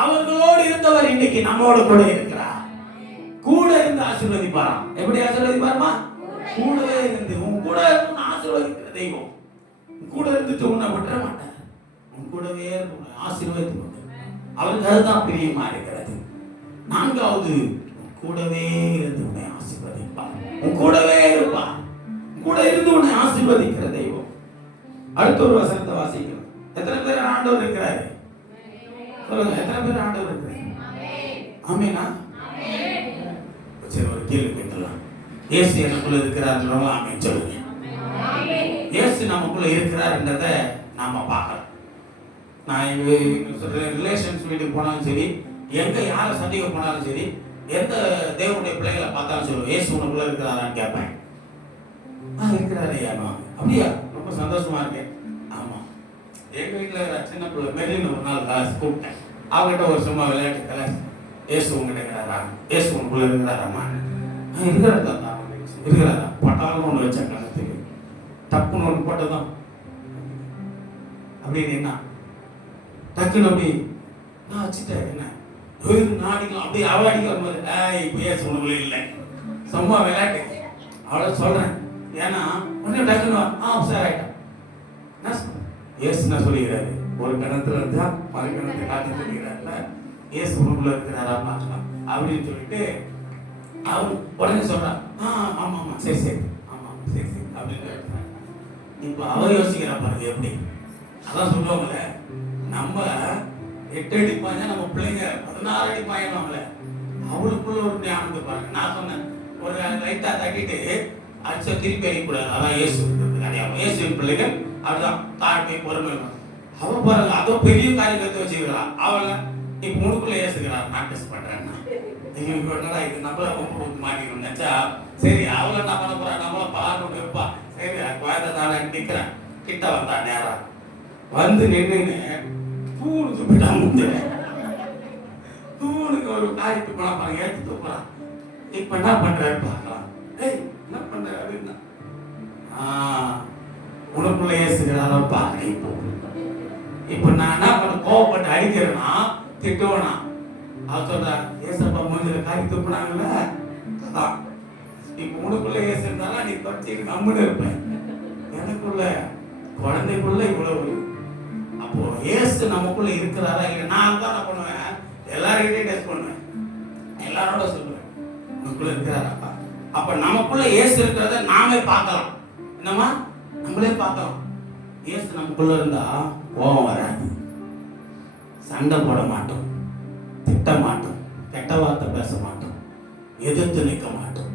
அவர்களோடு இருந்தவர் இன்னைக்கு நம்மோட கூட இருக்கிறார். கூட இருந்து ஆசீர்வதிப்பாராம். எப்படி ஆசீர்வதிப்பாருமா? கூடவே இருந்து, உன் கூட இருந்து ஆசீர்வதிக்கிற தெய்வம். கூட இருந்துட்டு உன்னை விட்டுற மாட்டார். உன் கூடவே உன்னை ஆசீர்வதித்து கொண்டு அவருக்கு அதுதான் பிரியமா இருக்கிறது. நான்காவது, கூடவே இருந்து உன்னை ஆசீர்வதிப்பார். உன் கூடவே இருப்பார். கூட இருந்து உன்னை ஆசீர்வதிக்கிற தெய்வம். அடுத்த ஒரு வசனத்தை வாசிக்கலாம். எத்தனை பேர் ஆண்டவர் இருக்கிறாரு? சொல்லுங்க, எத்தனை பேர் ஆண்டவர் இருக்கிறாரு? ஆமேனா? சரி, ஒரு கேள்வி கேட்கலாம். இயேசு எனக்குள்ள இருக்கிறார் ஆமென் சொல்லுங்க. இயேசு நமக்குள்ள இருக்கிறார்ன்றத நாம பார்க்கலாம். நான் ரிலேஷன்ஸ் வீட்டுக்கு போனாலும் சரி, எங்க யாரை சந்திக்க போனாலும் சரி, எந்த தேவனுடைய பிள்ளைகளை பார்த்தாலும் சொல்லுவேன், இயேசு உனக்குள்ள இருக்கிறாரான்னு கேட்பேன். இருக்கிறாரு ஐயா. அப்படியா, ரொம்ப சந்தோஷமா இருக்கேன். ஆமா, எங்க வீட்டில் சின்ன பிள்ளை மெரின் ஒரு நாள் கிளாஸ் கூப்பிட்டேன். அவங்ககிட்ட ஒரு சும்மா விளையாட்டு கிளாஸ், இயேசு உங்ககிட்ட இருக்கிறாரா, இயேசு உனக்குள்ள இருக்கிறாராமா, இருக்கிறாரா இருக்கிறாரா, பட்டாலும் ஒன்று வச்சேன் கணத்துக்கு, டப்புன்னு ஒன்று போட்டதான் அப்படின்னு என்ன டக்குன்னு அப்படி நான் வச்சுட்டேன். என்ன நாடிக்கலாம் அப்படியே அவள் அடிக்கிற மாதிரி, இப்போ இயேசு உனக்குள்ள இல்லை, சும்மா விளையாட்டு அவ்வளோ சொல்றேன். ஏன்னா ஒன்னும் டக்குன்னு சார் ஆயிட்டான். இயேசு நான் சொல்லிக்கிறாரு, ஒரு கணத்துல இருந்தா மறு கணத்தை காட்டி சொல்லிக்கிறாருல, இயேசு உனக்குள்ள இருக்கிறாரா பார்க்கலாம் அப்படின்னு சொல்லிட்டு அவன் உடனே சொல்றான், ஆமா ஆமா சரி சரி ஆமா சரி சரி அப்படின்னு. இப்போ அவர் யோசிக்கிறா பாருங்க எப்படி. அதான் சொல்லுவாங்கல்ல, நம்ம 8 அடி பாய்ஞ்சா நம்ம பிள்ளைங்க 16 அடி பாயணும்ல, அவளுக்குள்ள ஒரு ஞானம் பாருங்க. நான் சொன்னேன், ஒரு லைட்டா தட்டிட்டு அடிச்சா திருப்பி அடிக்கூடாது. அதான் இயேசு கிடையாது. இயேசுவின் பிள்ளைகள் அப்படிதான் தாழ்மை பொறுமை. அவ பாருங்க, அதோ பெரிய காரியம் கற்று வச்சுக்கிறான். அவளை இப்ப முழுக்குள்ள ஏசுகிறான். நான் டெஸ்ட் பண்றேன், இது நம்மள ரொம்ப மாட்டிக்கணும் நினைச்சா சரி. அவளை என்ன பண்ண போறா, நம்மள பாட்டு வைப்பா. சரி, குழந்தை தானே நிக்கிறேன். கிட்ட வந்தா நேரா வந்து நின்றுன்னு தூணுக்கு போயிட்டா. முந்து தூணுக்கு ஒரு காரியத்துக்கு போனா பாருங்க, ஏற்றி தூக்குறான். இப்ப என்ன பண்றாரு பார்க்கலாம். ஏய் என்ன பண்ற அப்படின்னா, உனக்குள்ள ஏசுகிறாரப்பா. இப்போ நான் என்ன பண்ண, கோவப்பட்டு அடிக்கிறேன்னா திட்டுவேனா? அவ சொல்ற, ஏசப்பா மூஞ்சில காரி துப்புனாங்கல்ல, அதான் இப்போ உனக்குள்ள ஏசு இருந்தாலும் நீ தொடச்சி கம்முன்னு இருப்பேன். எனக்குள்ள குழந்தைக்குள்ள இவ்வளவு. அப்போ ஏசு நமக்குள்ள இருக்கிறாரா இல்லை? நான் தான் என்ன பண்ணுவேன், எல்லார்கிட்டையும் டெஸ்ட் பண்ணுவேன், எல்லாரோட சொல்லுவேன் உனக்குள்ள இருக்கிறாராப்பா. அப்ப நமக்குள்ள இயேசு இருக்கிறத நாமே பார்க்கலாம். என்னமா, நம்மளே பார்க்கலாம். இயேசு நமக்குள்ள இருந்தா கோபம் வராது, சண்டை போட மாட்டோம், திட்ட மாட்டோம், கெட்ட வார்த்தை பேச மாட்டோம், எதிர்த்து நிற்க மாட்டோம்.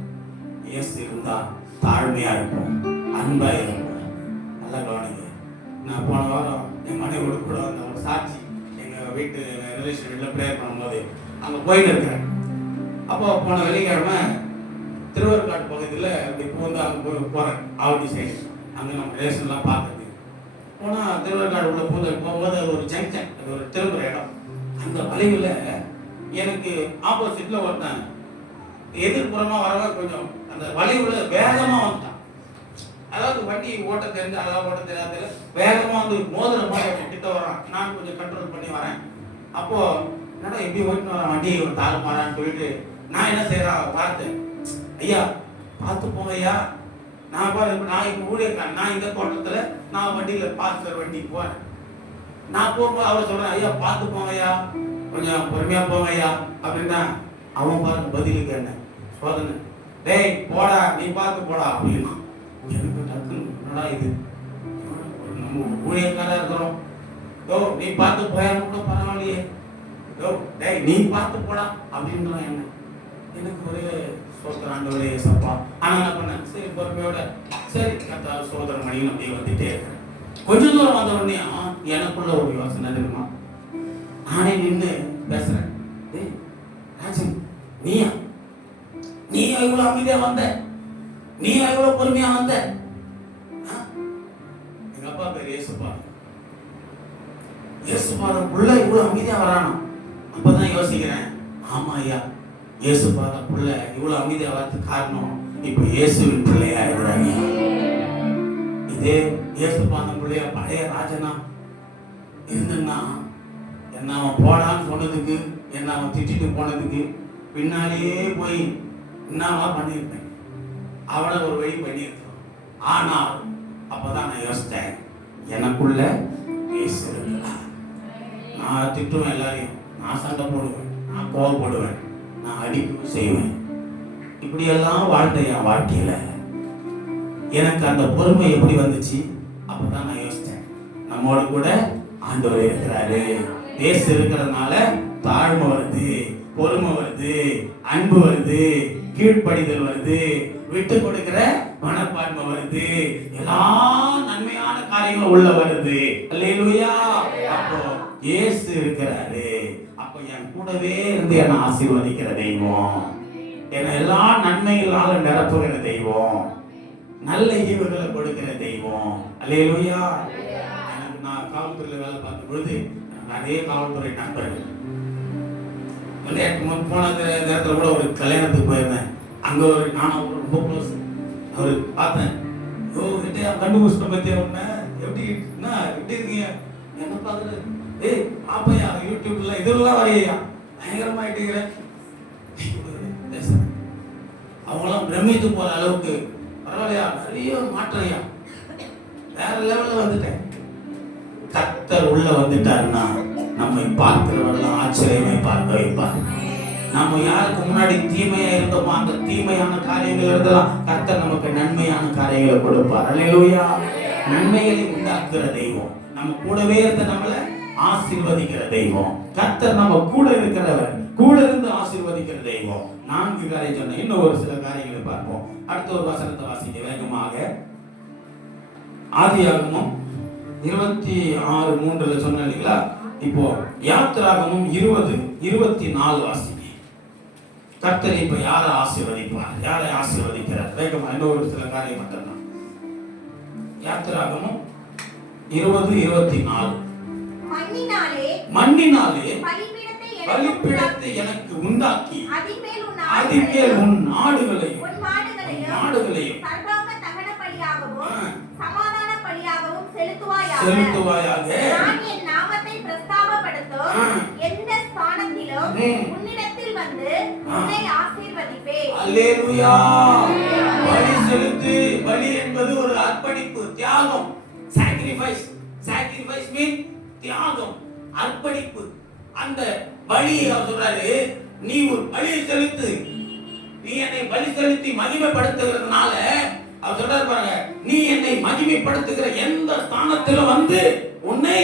இயேசு இருந்தா தாழ்மையா இருப்போம், அன்பா இருப்போம். நல்லா கவனிங்க. நான் போன வாரம் என் மனைவியோட கூட வந்த ஒரு சாட்சி, எங்க வீட்டு ரிலேஷன் வீட்டில் ப்ரேயர் பண்ணும்போது அங்கே போயிட்டு இருக்கிறேன். அப்போ போன வெள்ளிக்கிழமை திருவருக்காட்டு பகுதியில் அப்படி பூந்து அங்கே போகிறேன். ஆவடி சைடு அங்கே நம்ம ரிலேஷன்லாம் பார்க்குறது. போனால் திருவருக்காடு உள்ள போகும்போது அது ஒரு ஜங்ஷன், அது ஒரு திரும்புகிற இடம். அந்த வளைவில் எனக்கு ஆப்போசிட்டில் ஒருத்தன் எதிர்ப்புறமாக வரவே கொஞ்சம் அந்த வளைவில் வேகமாக வந்துட்டான். அதாவது வண்டி ஓட்ட தெரிஞ்சு அதாவது ஓட்ட தெரியாத வேகமாக வந்து மோதிர மாதிரி கிட்ட வரான். நான் கொஞ்சம் கண்ட்ரோல் பண்ணி வரேன். அப்போது என்னடா எப்படி ஓட்டின்னு வரேன், வண்டி தாழ மாறான்னு சொல்லிட்டு நான் என்ன செய்கிறேன் பார்த்தேன். ஐயா பார்த்து போங்க ஐயா, நான் இப்போ ஊழியக்காரன், நான் இந்த தோட்டத்தில் நான் வண்டியில் பாஸ்டர் வண்டிக்கு போகிறேன். நான் போகும்போது அவர் சொல்கிறேன், ஐயா பார்த்து போங்க ஐயா, கொஞ்சம் பொறுமையாக போங்க ஐயா அப்படின்னா அவன் பார்த்து பதிலுக்கு என்ன சோதனை, டேய் போடா நீ பார்த்து போடா அப்படின்னா. எனக்கு டக்குன்னு என்னடா இது, நம்ம ஊழியக்காராக இருக்கிறோம், யோ நீ பார்த்து போயா கூட பரவாயில்லையே, யோ டேய் நீ பார்த்து போடா அப்படின்றான். என்ன எனக்கு ஒரு சோதராண்டோடைய சப்பா. ஆனால் என்ன பண்ணேன், சரி பொறுமையோட சரி கத்தா சோதர மணியும் அப்படியே வந்துட்டே இருக்கிறேன். கொஞ்சம் தூரம் வந்த உடனே எனக்குள்ள ஒரு யோசனை இருக்குமா, நானே நின்று பேசுறேன், ராஜன் நீயா இவ்வளோ அமைதியா வந்த, நீயா இவ்வளோ பொறுமையா வந்த? எங்க அப்பா பேர் இயேசுப்பா. இயேசுபாதம் புள்ள இவ்வளோ அமைதியா வரானோ. அப்பதான் யோசிக்கிறேன், ஆமா ஐயா இயேசுபாதம் புள்ள இவ்வளோ அமைதியா வரதுக்கு காரணம் இப்போ இயேசுவின் பிள்ளையா இருக்கிறாங்க. இதே இயேசுபாதம் பிள்ளையா பழைய ராஜனா இருந்துன்னா என்ன அவன் போடான்னு சொன்னதுக்கு, என்ன அவன் திட்டிட்டு போனதுக்கு பின்னாலேயே போய் என்னவா பண்ணியிருப்பேன், அவனை ஒரு வழி பண்ணியிருக்கான். ஆனால் அப்பதான் நான் யோசித்தேன், எனக்குள்ள இயேசு இருக்கிறார். நான் திட்டுவேன் எல்லாரையும், நான் சண்டை போடுவேன், நான் கோவப்படுவேன், நான் அடிக்கவும் செய்வேன். இப்படியெல்லாம் வாழ்ந்த என் வாழ்க்கையில எனக்கு அந்த பொறுமை எப்படி வந்துச்சு? அப்பதான் நான் யோசித்தேன், நம்மோட கூட ஆண்டவர் இருக்கிறாரு. இயேசு இருக்கிறதுனால தாழ்மை வருது, பொறுமை வருது, அன்பு வருது, கீழ்ப்படிதல் வருது, விட்டு கொடுக்கிற மனப்பான்மை வருது, எல்லா நன்மையான காரியங்களும் உள்ள வருது. அல்லேலூயா. அப்போ இயேசு இருக்கிறாரு. அப்போ என் கூடவே இருந்து என்னை ஆசீர்வதிக்கிற தெய்வம், என்னை எல்லா நன்மைகளால நிரப்புகிற தெய்வம், நல்ல ஈவுகளை கொடுக்கிற தெய்வம். அல்லேலூயா. எனக்கு நான் காவல்துறையில் வேலை பார்க்கும் பொழுது நிறைய காவல்துறை நண்பர்கள் போன நேரத்தில் கூட ஒரு கல்யாணத்துக்கு போயிருந்தேன். அங்கே ஒரு நானும் ரொம்ப க்ளோஸ். அவர் பார்த்தேன், கண்டுபிடிச்சிட்ட பத்தியா உடனே எப்படி இருக்கீங்க, என்ன பார்க்குறது, ஏய் பாப்பையா யூடியூப்ல இதெல்லாம் வரையா பயங்கரமாயிட்டு அவங்களாம் பிரமித்து போற அளவுக்கு பரவாயில்லையா, நிறைய மாற்றையா, வேற லெவல்ல வந்துட்டேன். கர்த்தர் உள்ள வந்துட்டாருன்னா நம்மை பார்க்கிறவர்கள் ஆச்சரியமே பார்க்க வைப்பார். நம்ம யாருக்கு முன்னாடி தீமையா இருந்தோமோ அந்த தீமையான காரியங்கள் இருந்தெல்லாம் கர்த்தர் நமக்கு நன்மையான காரியங்களை கொடுப்பார். அல்லேலூயா. நன்மைகளை உண்டாக்குற தெய்வம், நம்ம கூடவே இருந்த நம்மளை ஆசீர்வதிக்கிற தெய்வம். கர்த்தர் நம்ம கூட இருக்கிறவர், கூட இருந்து ஆசீர்வதிக்கிற தெய்வம். 4 காரியம் சொன்ன, இன்னும் ஒரு சில காரியங்களை பார்ப்போம். அடுத்த ஒரு வசனத்தை வாசிக்க வேகமாக. ஆதியாகமம் 26:3 சொன்ன இல்லைங்களா? இப்போ யாத்திராகமம் 20:24 வாசிங்க. கர்த்தர் இப்ப யாரை ஆசீர்வதிப்பார், யாரை ஆசீர்வதிக்கிறார்? வேகமா இன்னொரு சில காரியம் மட்டும்தான். யாத்திராகமம் 20:24. மண்ணினாலே பலிபீடத்தை எனக்கு உண்டாக்கி அதின்மேல் உன் ஆடுகளையும் செலுத்துவாயாக. நான் என் நாமத்தை பிரஸ்தாபப்படுத்தும் எந்த ஸ்தானத்திலும் உன்னிடத்தில் வந்து உன்னை ஆசீர்வதிப்பேன். அல்லேலூயா. பலி செலுத்து. பலி என்பது ஒரு அர்ப்பணிப்பு, தியாகம். sacrifice means தியாகம், அர்ப்பணிப்பு. அந்த பலி அவர் சொல்றாரு, நீ ஒரு பலி செலுத்து, நீ என்னை பலி செலுத்தி மகிமைப்படுத்துகிறதுனால அவர் சொல்றாரு பாருங்க, நீ என்னை மகிமைப்படுத்துகிற எந்த ஸ்தானத்திலும் வந்து உன்னை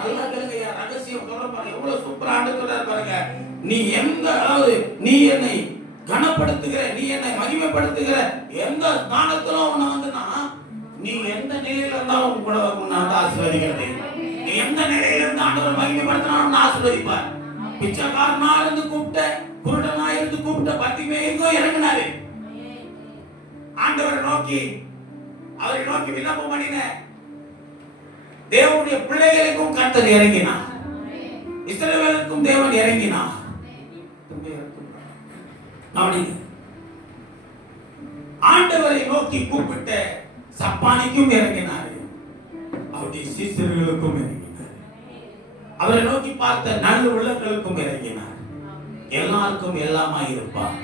நல்லா கேளுங்க, ரகசியம் சொல்ற பாருங்க, எவ்வளவு சூப்பரா சொல்றாரு பாருங்க. நீ எந்த, அதாவது நீ என்னை கனப்படுத்துகிற, நீ என்னை மகிமைப்படுத்துகிற எந்த ஸ்தானத்திலும் உன்னை வந்து நீ எந்த நிலையில இருந்தாலும் கூட உன்னை ஆசீர்வதிக்கிறது. நீ எந்த நிலையில இருந்து ஆண்டவர் மகிமைப்படுத்தினாலும் ஆசீர்வதிப்பார். பிச்சைக்காரனா இருந்து கூப்பிட்ட, குருடனா இருந்து கூப்பிட்ட பத்திமேயோ இறங்கினாரு. ஆண்டவரை நோக்கி, அவரை நோக்கி விண்ணப்பம் பண்ணின தேவனுடைய பிள்ளைகளுக்கும் கர்த்தர் இறங்கினார். இஸ்ரவேலுக்கும் தேவன் இறங்கினார். ஆண்டவரை நோக்கி கூப்பிட்ட சப்பானிக்கும் இறங்கினார், அவருடைய சீசர்களுக்கும் இறங்கினார், அவரை நோக்கி பார்த்த நல்ல உள்ளங்களுக்கும் இறங்கினார். எல்லாருக்கும் எல்லாமா இருப்பார்,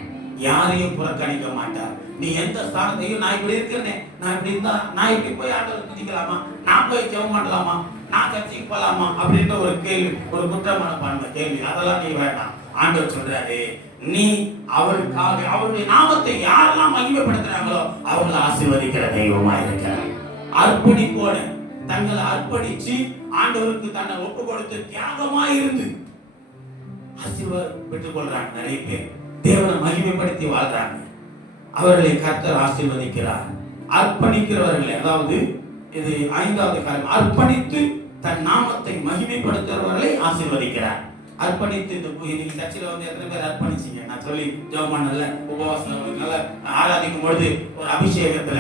யாரையும் புறக்கணிக்க மாட்டார். நீ எந்த ஸ்தானத்தையும், நான் இப்படி இருக்கிறேன், நான் இப்படி இருந்தா, நான் இப்படி போய் ஆண்டவரை துதிக்கலாமா, நான் போய் ஜெபம் பண்ணலாமா, நான் சர்ச்சைக்கு போலாமா அப்படின்ற ஒரு கேள்வி, ஒரு குற்றமான பான்மை கேள்வி, அதெல்லாம் நீ வேண்டாம். ஆண்டவர் சொல்றாரு, நீ அவருக்காக அவருடைய நாமத்தை யாரெல்லாம் மகிமைப்படுத்துறாங்களோ அவங்களை ஆசீர்வதிக்கிற தெய்வமா இருக்கிறார். அர்ப்பணிப்போட தங்களை அர்ப்பணிச்சு ஆண்டவருக்கு தன்னை ஒப்பு கொடுத்து தியாகமா இருந்து ஆசீர்வாதம் பெற்றுக் கொள்றாங்க. நிறைய பேர் தேவனை மகிமைப்படுத்தி வாழ்றாங்க. அவர்களை கர்த்தர் ஆசீர்வதிக்கிறார். அர்ப்பணிக்கிறவர்களை, அதாவது இது 5வது காரியம், அர்ப்பணித்து தன் நாமத்தை மகிமைப்படுத்துறவர்களை ஆசீர்வதிக்கிறார். அர்ப்பணித்து இன்னைக்கு சர்ச்சில் வந்து எத்தனை பேர் அர்ப்பணிச்சீங்க? நான் சொல்லி ஜெபம் பண்ணல, உபவாசம் நல்ல ஆராதிக்கும் பொழுது ஒரு அபிஷேகத்துல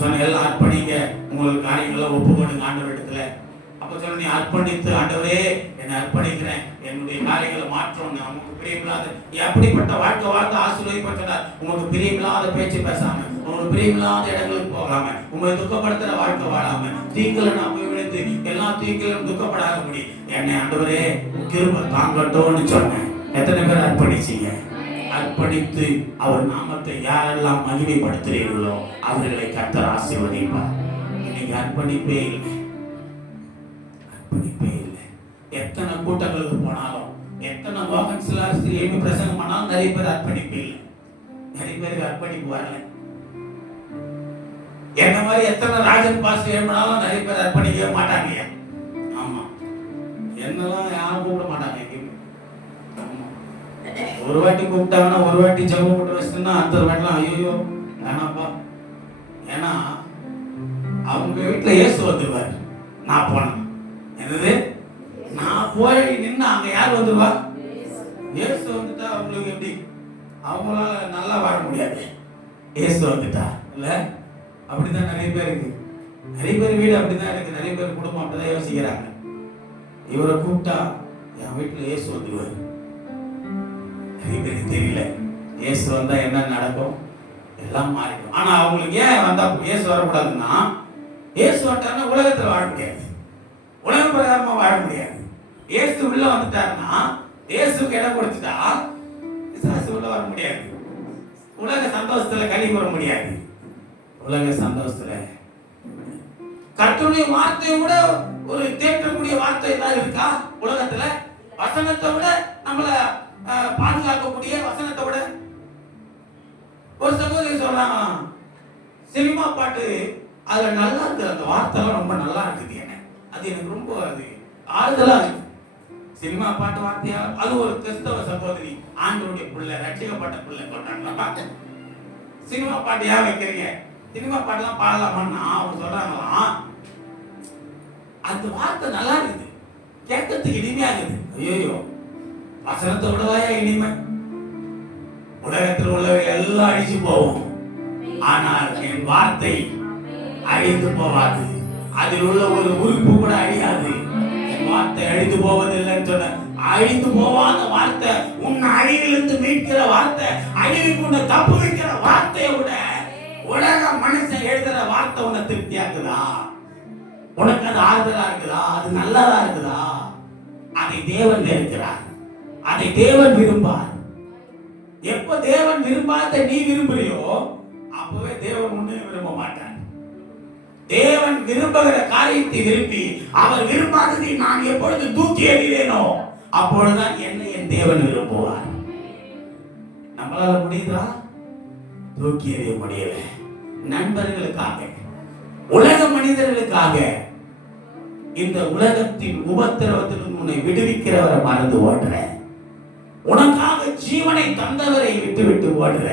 சொன்ன எல்லாம் அர்ப்பணிங்க, உங்களுக்கு காரியங்கள்லாம் ஒப்பு கொடுங்க ஆண்டவரிடத்துல. அப்ப சொல்ல, நீ அர்ப்பணித்து ஆண்டவரே என்னை அர்ப்பணிக்கிறேன், என்னுடைய காரியங்களை மாற்றணும், உங்களுக்கு பிரியமில்லாத எப்படிப்பட்ட வாழ்க்கை வாழ்ந்து ஆசீர்வதிப்பட்டார். உங்களுக்கு பிரியமில்லாத பேச்சு பேசாம, உங்களுக்கு பிரியமில்லாத இடங்களுக்கு போகாம, உங்களை துக்கப்படுத்துற வாழ்க்கை வாழாம, தீங்களை நான் போய் விழுந்து எல்லா தீங்களும் துக்கப்படாதபடி என்னை ஆண்டவரே கிருபை தாங்கட்டோன்னு சொன்னேன். எத்தனை பேர் அர்ப்பணிச்சீங்க? அர்ப்பணித்து அவர் நாமத்தை யாரெல்லாம் மகிமைப்படுத்துறீர்களோ அவர்களை கர்த்தர் ஆசீர்வதிப்பார். இன்னைக்கு அர்ப்பணிப்பே இல்லை, அர்ப்பணிப்பே இல்லை. எத்தனை கூட்டங்களுக்கு போனாலும், எத்தனை மோகன் சிலாசி எழுப்பி பிரசங்கம் பண்ணாலும் நிறைய பேர் அர்ப்பணிப்பே இல்லை. நிறைய பேருக்கு அர்ப்பணிப்பு வரல. என்ன மாதிரி எத்தனை ராஜன் பாஸ் எழுப்பினாலும் நிறைய பேர் அர்ப்பணிக்கவே மாட்டாங்க. ஆமா, என்னெல்லாம் யாரும் கூப்பிட மாட்டாங்க. ஒரு வாட்டி கூப்பிட்டாங்கன்னா ஒரு வாட்டி ஜெபம் போட்டு வச்சுட்டுன்னா அடுத்த வாட்டிலாம் ஐயோ வேணாப்பா. ஏன்னா அவங்க வீட்டுல இயேசு வந்துருவாரு. நான் போனேன் என்னது, நான் போய் நின்று அங்க யார் வந்துருவா? இயேசு வந்துட்டா அவங்களுக்கு எப்படி? அவங்களால நல்லா வாழ முடியாது. இயேசு வந்துட்டா இல்ல, அப்படிதான் நிறைய பேர் இருக்கு. நிறைய பேர் வீடு அப்படிதான் இருக்கு. நிறைய பேர் குடும்பம் அப்படிதான் யோசிக்கிறாங்க. இவரை கூப்பிட்டா என் வீட்டுல இயேசு வந்துருவாரு. நிறைய பேருக்கு தெரியல இயேசு வந்தா என்ன நடக்கும், எல்லாம் மாறிடும். ஆனா அவங்களுக்கு ஏன் வந்தா இயேசு வரக்கூடாதுன்னா, இயேசு வந்துட்டாருன்னா உலகத்துல வாழ முடியாது, உலக பிரகாரமா வாழ முடியாது. இயேசு உள்ள வந்துட்டாருன்னா, இயேசுக்கு இடம் கொடுத்துட்டா பிசாசு உள்ள வர முடியாது. உலக சந்தோஷத்துல கனி வர முடியாது. உலக சந்தோஷத்துல கர்த்தருடைய வார்த்தையை விட ஒரு தேற்றக்கூடிய வார்த்தை தான் இருக்கா உலகத்துல? வசனத்தை விட நம்மள பாதுகாக்கக்கூடிய வசனத்தை விட? ஒரு சகோதரி சொல்றாங்க, சினிமா பாட்டு அதுல நல்லா இருக்கு, அந்த வார்த்தை ரொம்ப நல்லா இருக்குது. அது எனக்கு ரொம்ப அது ஆறுதலா இருக்கு. சினிமா பாட்டு வார்த்தையா? அது ஒரு கிறிஸ்தவ சகோதரி, ஆண்டவருடைய பிள்ளை, ரட்சிக்கப்பட்ட பிள்ளை சொல்றாங்க, சினிமா பாட்டு ஏன் வைக்கிறீங்க, சினிமா பாட்டுலாம் பாடலாமான்னா அவங்க சொல்றாங்களாம், அந்த வார்த்தை நல்லா இருக்குது, கேட்கறதுக்கு இனிமையா இருக்குது. ஐயோ, வசனத்தை விடவாயா இனிமை? உலகத்தில் உள்ளவை எல்லாம் அழிச்சு போவோம், ஆனால் என் வார்த்தை அழிந்து போவாது. அதில் உள்ள ஒரு உறுப்பு கூட அழியாது. என் வார்த்தை அழிந்து போவதில்லைன்னு சொன்ன, அழிந்து போவாத வார்த்தை, உன்னை அழிவிலிருந்து மீட்கிற வார்த்தை, அழிவுக்கு உன்னை தப்பு வைக்கிற வார்த்தையை விட உலக மனுஷன் எழுதுற வார்த்தை உன்னை திருப்தியாக்குதா? உனக்கு அது ஆறுதலா இருக்குதா? அது நல்லதா இருக்குதா? அதை தேவன் இருக்கிறார், அதை தேவன் விரும்பார். எப்ப தேவன் விரும்பாத நீ விரும்புறியோ அப்பவே தேவன் ஒண்ணு விரும்ப மாட்டார். தேவன் விரும்புகிற காரியத்தை விரும்பி அவர் விரும்பாததை நான் எப்பொழுது தூக்கி எறிவேனோ அப்பொழுதுதான் என்னை என் தேவன் விரும்புவார். நம்மளால முடியுதா? தூக்கி எறிய முடியல. நண்பர்களுக்காக, உலக மனிதர்களுக்காக, இந்த உலகத்தின் உபத்திரவத்திலிருந்து உன்னை விடுவிக்கிறவரை மறந்து ஓடுற, உனக்காக ஜீவனை தந்தவரை விட்டு விட்டு ஓடுற.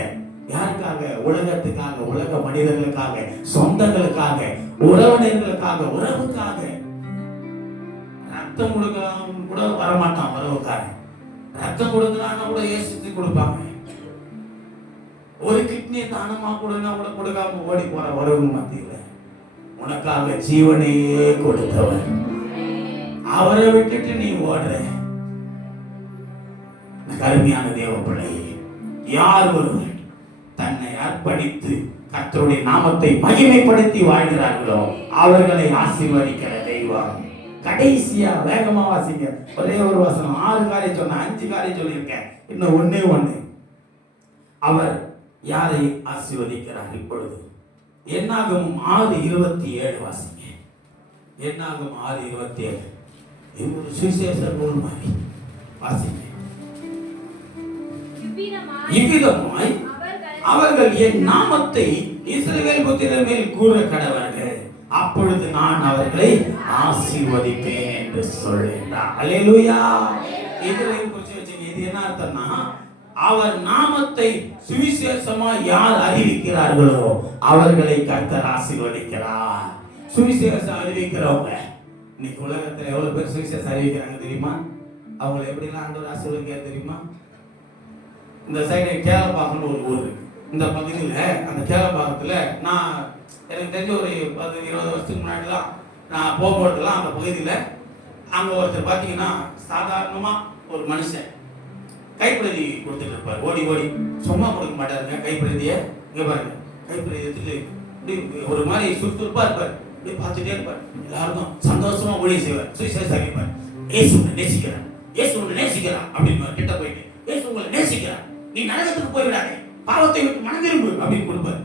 யாருக்காக? உலகத்துக்காக, உலக மனிதர்களுக்காக, சொந்தங்களுக்காக, உறவினர்களுக்காக, உறவுக்காக. ரத்தம் கொடுக்கலாம் கூட வரமாட்டான் உறவுக்காரன். ரத்தம் கொடுக்கலான்னு கூட யோசித்து கொடுப்பாங்க. ஒரு கிட்னி தானமா கொடுனா கூட கொடுக்காம ஓடி போற உறவு மத்தியில உனக்காக ஜீவனையே கொடுத்தவர், அவரை விட்டுட்டு நீ ஓடுற. கருமையான தேவ பிள்ளையே, யார் ஒருவர் தன்னை அர்ப்பணித்து கர்த்தருடைய நாமத்தை மகிமைப்படுத்தி வாழ்கிறார்களோ அவர்களை ஆசீர்வதிக்கிற தெய்வம். கடைசியா வேகமா வாசிங்க, ஒரே ஒரு வசனம். 6 காரியம் சொன்ன, 5 காரியம் சொல்லியிருக்கேன், இன்னும் ஒண்ணே ஒண்ணு. அவர் யாரை ஆசீர்வதிக்கிறார்? இப்பொழுது என்னாகமம் 6:27 வாசிங்க. என்னாகமம் 6:27 இது ஒரு சுவிசேஷ நூல் மாதிரி வாசிங்க. இவ்விதமாய் அவர்கள் என் நாமத்தை இஸ்ரவேல் புத்திரர் மேல் கூற கடவர்கள், அப்பொழுது நான் அவர்களை ஆசீர்வதிப்பேன் என்று சொல்கிறார். அல்லேலூயா. இதுலயும் குறிச்சு வச்சுங்க. இது என்ன அர்த்தம்னா, அவர் நாமத்தை சுவிசேஷமா யார் அறிவிக்கிறார்களோ அவர்களை கர்த்தர் ஆசீர்வதிக்கிறார். சுவிசேஷம் அறிவிக்கிறவங்க இன்னைக்கு உலகத்துல எவ்வளவு பேர் சுவிசேஷம் அறிவிக்கிறாங்க தெரியுமா? அவங்களை எப்படிலாம் ஆண்டவர் ஆசீர்வதிக்க தெரியுமா? இந்த சைடு கேரளப்பாக்கம்னு ஒரு ஊர் இருக்கு. இந்த பகுதியில் அந்த கேரளப்பாக்கத்துல நான் எனக்கு தெரிஞ்ச ஒரு 10-20 வருஷத்துக்கு முன்னாடிலாம் நான் போகும்போதெல்லாம் அந்த பகுதியில் அங்கே ஒருத்தர் பார்த்தீங்கன்னா சாதாரணமா ஒரு மனுஷன் கைப்பிரதி கொடுத்துட்டு இருப்பார். ஓடி ஓடி சும்மா கொடுக்க மாட்டாருங்க கைப்பிரதியை. இங்கே பாருங்க, கைப்பிரதி எடுத்துட்டு ஒரு மாதிரி சுறுசுறுப்பா இருப்பார். இப்படி பார்த்துட்டே இருப்பார். எல்லாருக்கும் சந்தோஷமா ஊழியம் செய்வார், சுவிசேஷம் அறிவிப்பார். ஏசு உன்னை நேசிக்கிறான், ஏசு உன்னை நேசிக்கிறான் அப்படின்னு கிட்ட போயிட்டு, ஏசு உங்களை நேசிக்கிறான், நீ நரகத்துக்கு போய்விடாதே, பாவத்தை விட்டு மனம் திரும்பு அப்படின்னு கொடுப்பார்.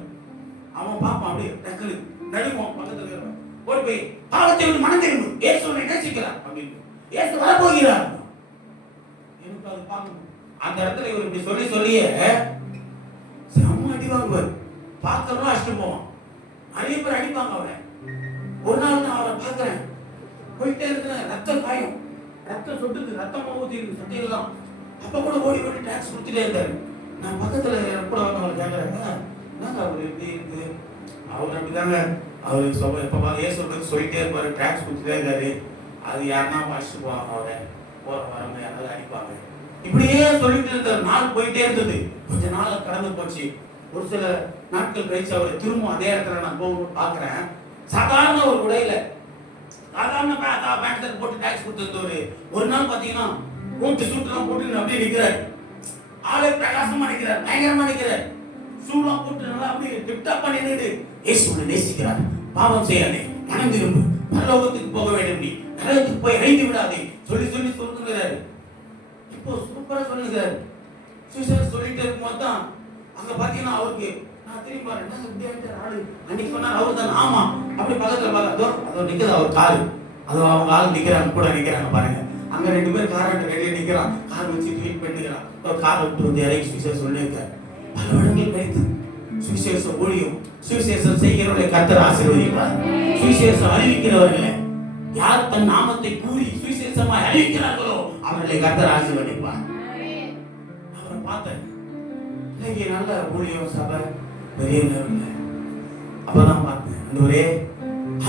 அவன் பார்ப்பான், அப்படியே டக்குனு நடுவான், பக்கத்துல இருப்பான், ஓடி போய் பாவத்தை விட்டு மனம் திரும்பு, ஏசு உன்னை நேசிக்கிறான் அப்படின்னு, ஏசு வரப்போகிறார். எனக்கு அது பார்க்கணும். அந்த இடத்துல இவர் இப்படி சொல்லி சொல்லியே செம்ம அடி வாங்குவார். பார்க்கறவங்க அடிச்சுட்டு போவான். நிறைய பேர் அடிப்பாங்க அவரை. ஒரு நாள் நான் அவரை பார்க்கிறேன், போயிட்டே இருக்கிறேன், ரத்தம் காயும், ரத்தம் சொட்டுது, ரத்தம் ஊத்தி இருக்கு சட்டையெல்லாம். அப்ப கூட ஓடி ஓடி டாக்ஸ் கொடுத்துட்டே இருந்தாரு. நான் பக்கத்துல கூட வந்தவங்க கேட்கறாங்க, என்னங்க அவர் எப்படி இருக்கு? அவர் அப்படிதாங்க, அவர் எப்ப ஏன் சொல்றது சொல்லிட்டே இருப்பாரு, டாக்ஸ் கொடுத்துட்டே இருக்காரு. அது யாருன்னா வாசிச்சு போவாங்க, அவரை போற வரவங்க யாராவது அடிப்பாங்க. இப்படியே சொல்லிட்டு இருந்தார். நாள் போயிட்டே இருந்தது. கொஞ்ச நாள் கடந்து போச்சு. ஒரு சில நாட்கள் கழிச்சு அவரை திரும்ப அதே இடத்துல நான் பார்க்கிறேன். சாதாரண ஒரு உடையில, சாதாரண பேண்ட் போட்டு டாக்ஸ் கொடுத்துருந்தவரு ஒரு நாள் பாத்தீங்கன்னா கோட்டு சூட்டெல்லாம் போட்டு அப்படியே நிற்கிறார். ஆளே பிரகாசமா நிற்கிறார், பயங்கரமா நிற்கிறார். சூலாம் போட்டு நல்லா அப்படியே டிப்டாப் பண்ணிட்டு இயேசுவை நேசிக்கிறார். பாவம் செய்யாதே, மனம் திரும்பு, பரலோகத்துக்கு போக வேண்டும், நீ நரகத்துக்கு போய் இணைந்து விடாதே சொல்லி சொல்லி சொல்லுங்கிறாரு. இப்போ சூப்பரா சொல்லுகிறாரு. சுவிசேஷம் சொல்லிட்டு இருக்கும்போது தான் அங்க பாத்தீங்கன்னா அவருக்கு நான் திரும்பி பாருங்க ஆளு அன்னைக்கு சொன்னார் அவர் தான். ஆமா, அப்படி பக்கத்துல பார்த்தோ அதோ நிக்கிறது அவர் காரு, அதோ அவங்க ஆள் நிக்கிறாங்க, கூட நிக்கிறாங்க பாருங்க. அங்க 2 பேர் கார் வெளியே நிக்கிறான், கார் வச்சு ட்ரீட் பண்ணிக்கிறான். கார் விட்டு வந்து இறங்கி சுவிசேஷம் சொல்லியிருக்காரு. பல வருடங்கள் கழித்து சுவிசேஷம் ஊழியம், சுவிசேஷம் செய்கிறவர்களை கர்த்தர் ஆசீர்வதிப்பார். சுவிசேஷம் அறிவிக்கிறவர்களை யார் தன் நாமத்தை கூறி சுவிசேஷமாய் அறிவிக்கிறார்களோ அவர்களை கர்த்தர் ஆசீர்வதிப்பார். அவரை பார்த்தேன், இன்னைக்கு நல்ல ஊழியம் சபை பெரிய லெவல்ல. அப்பதான் பார்த்தேன், ஆண்டவரே,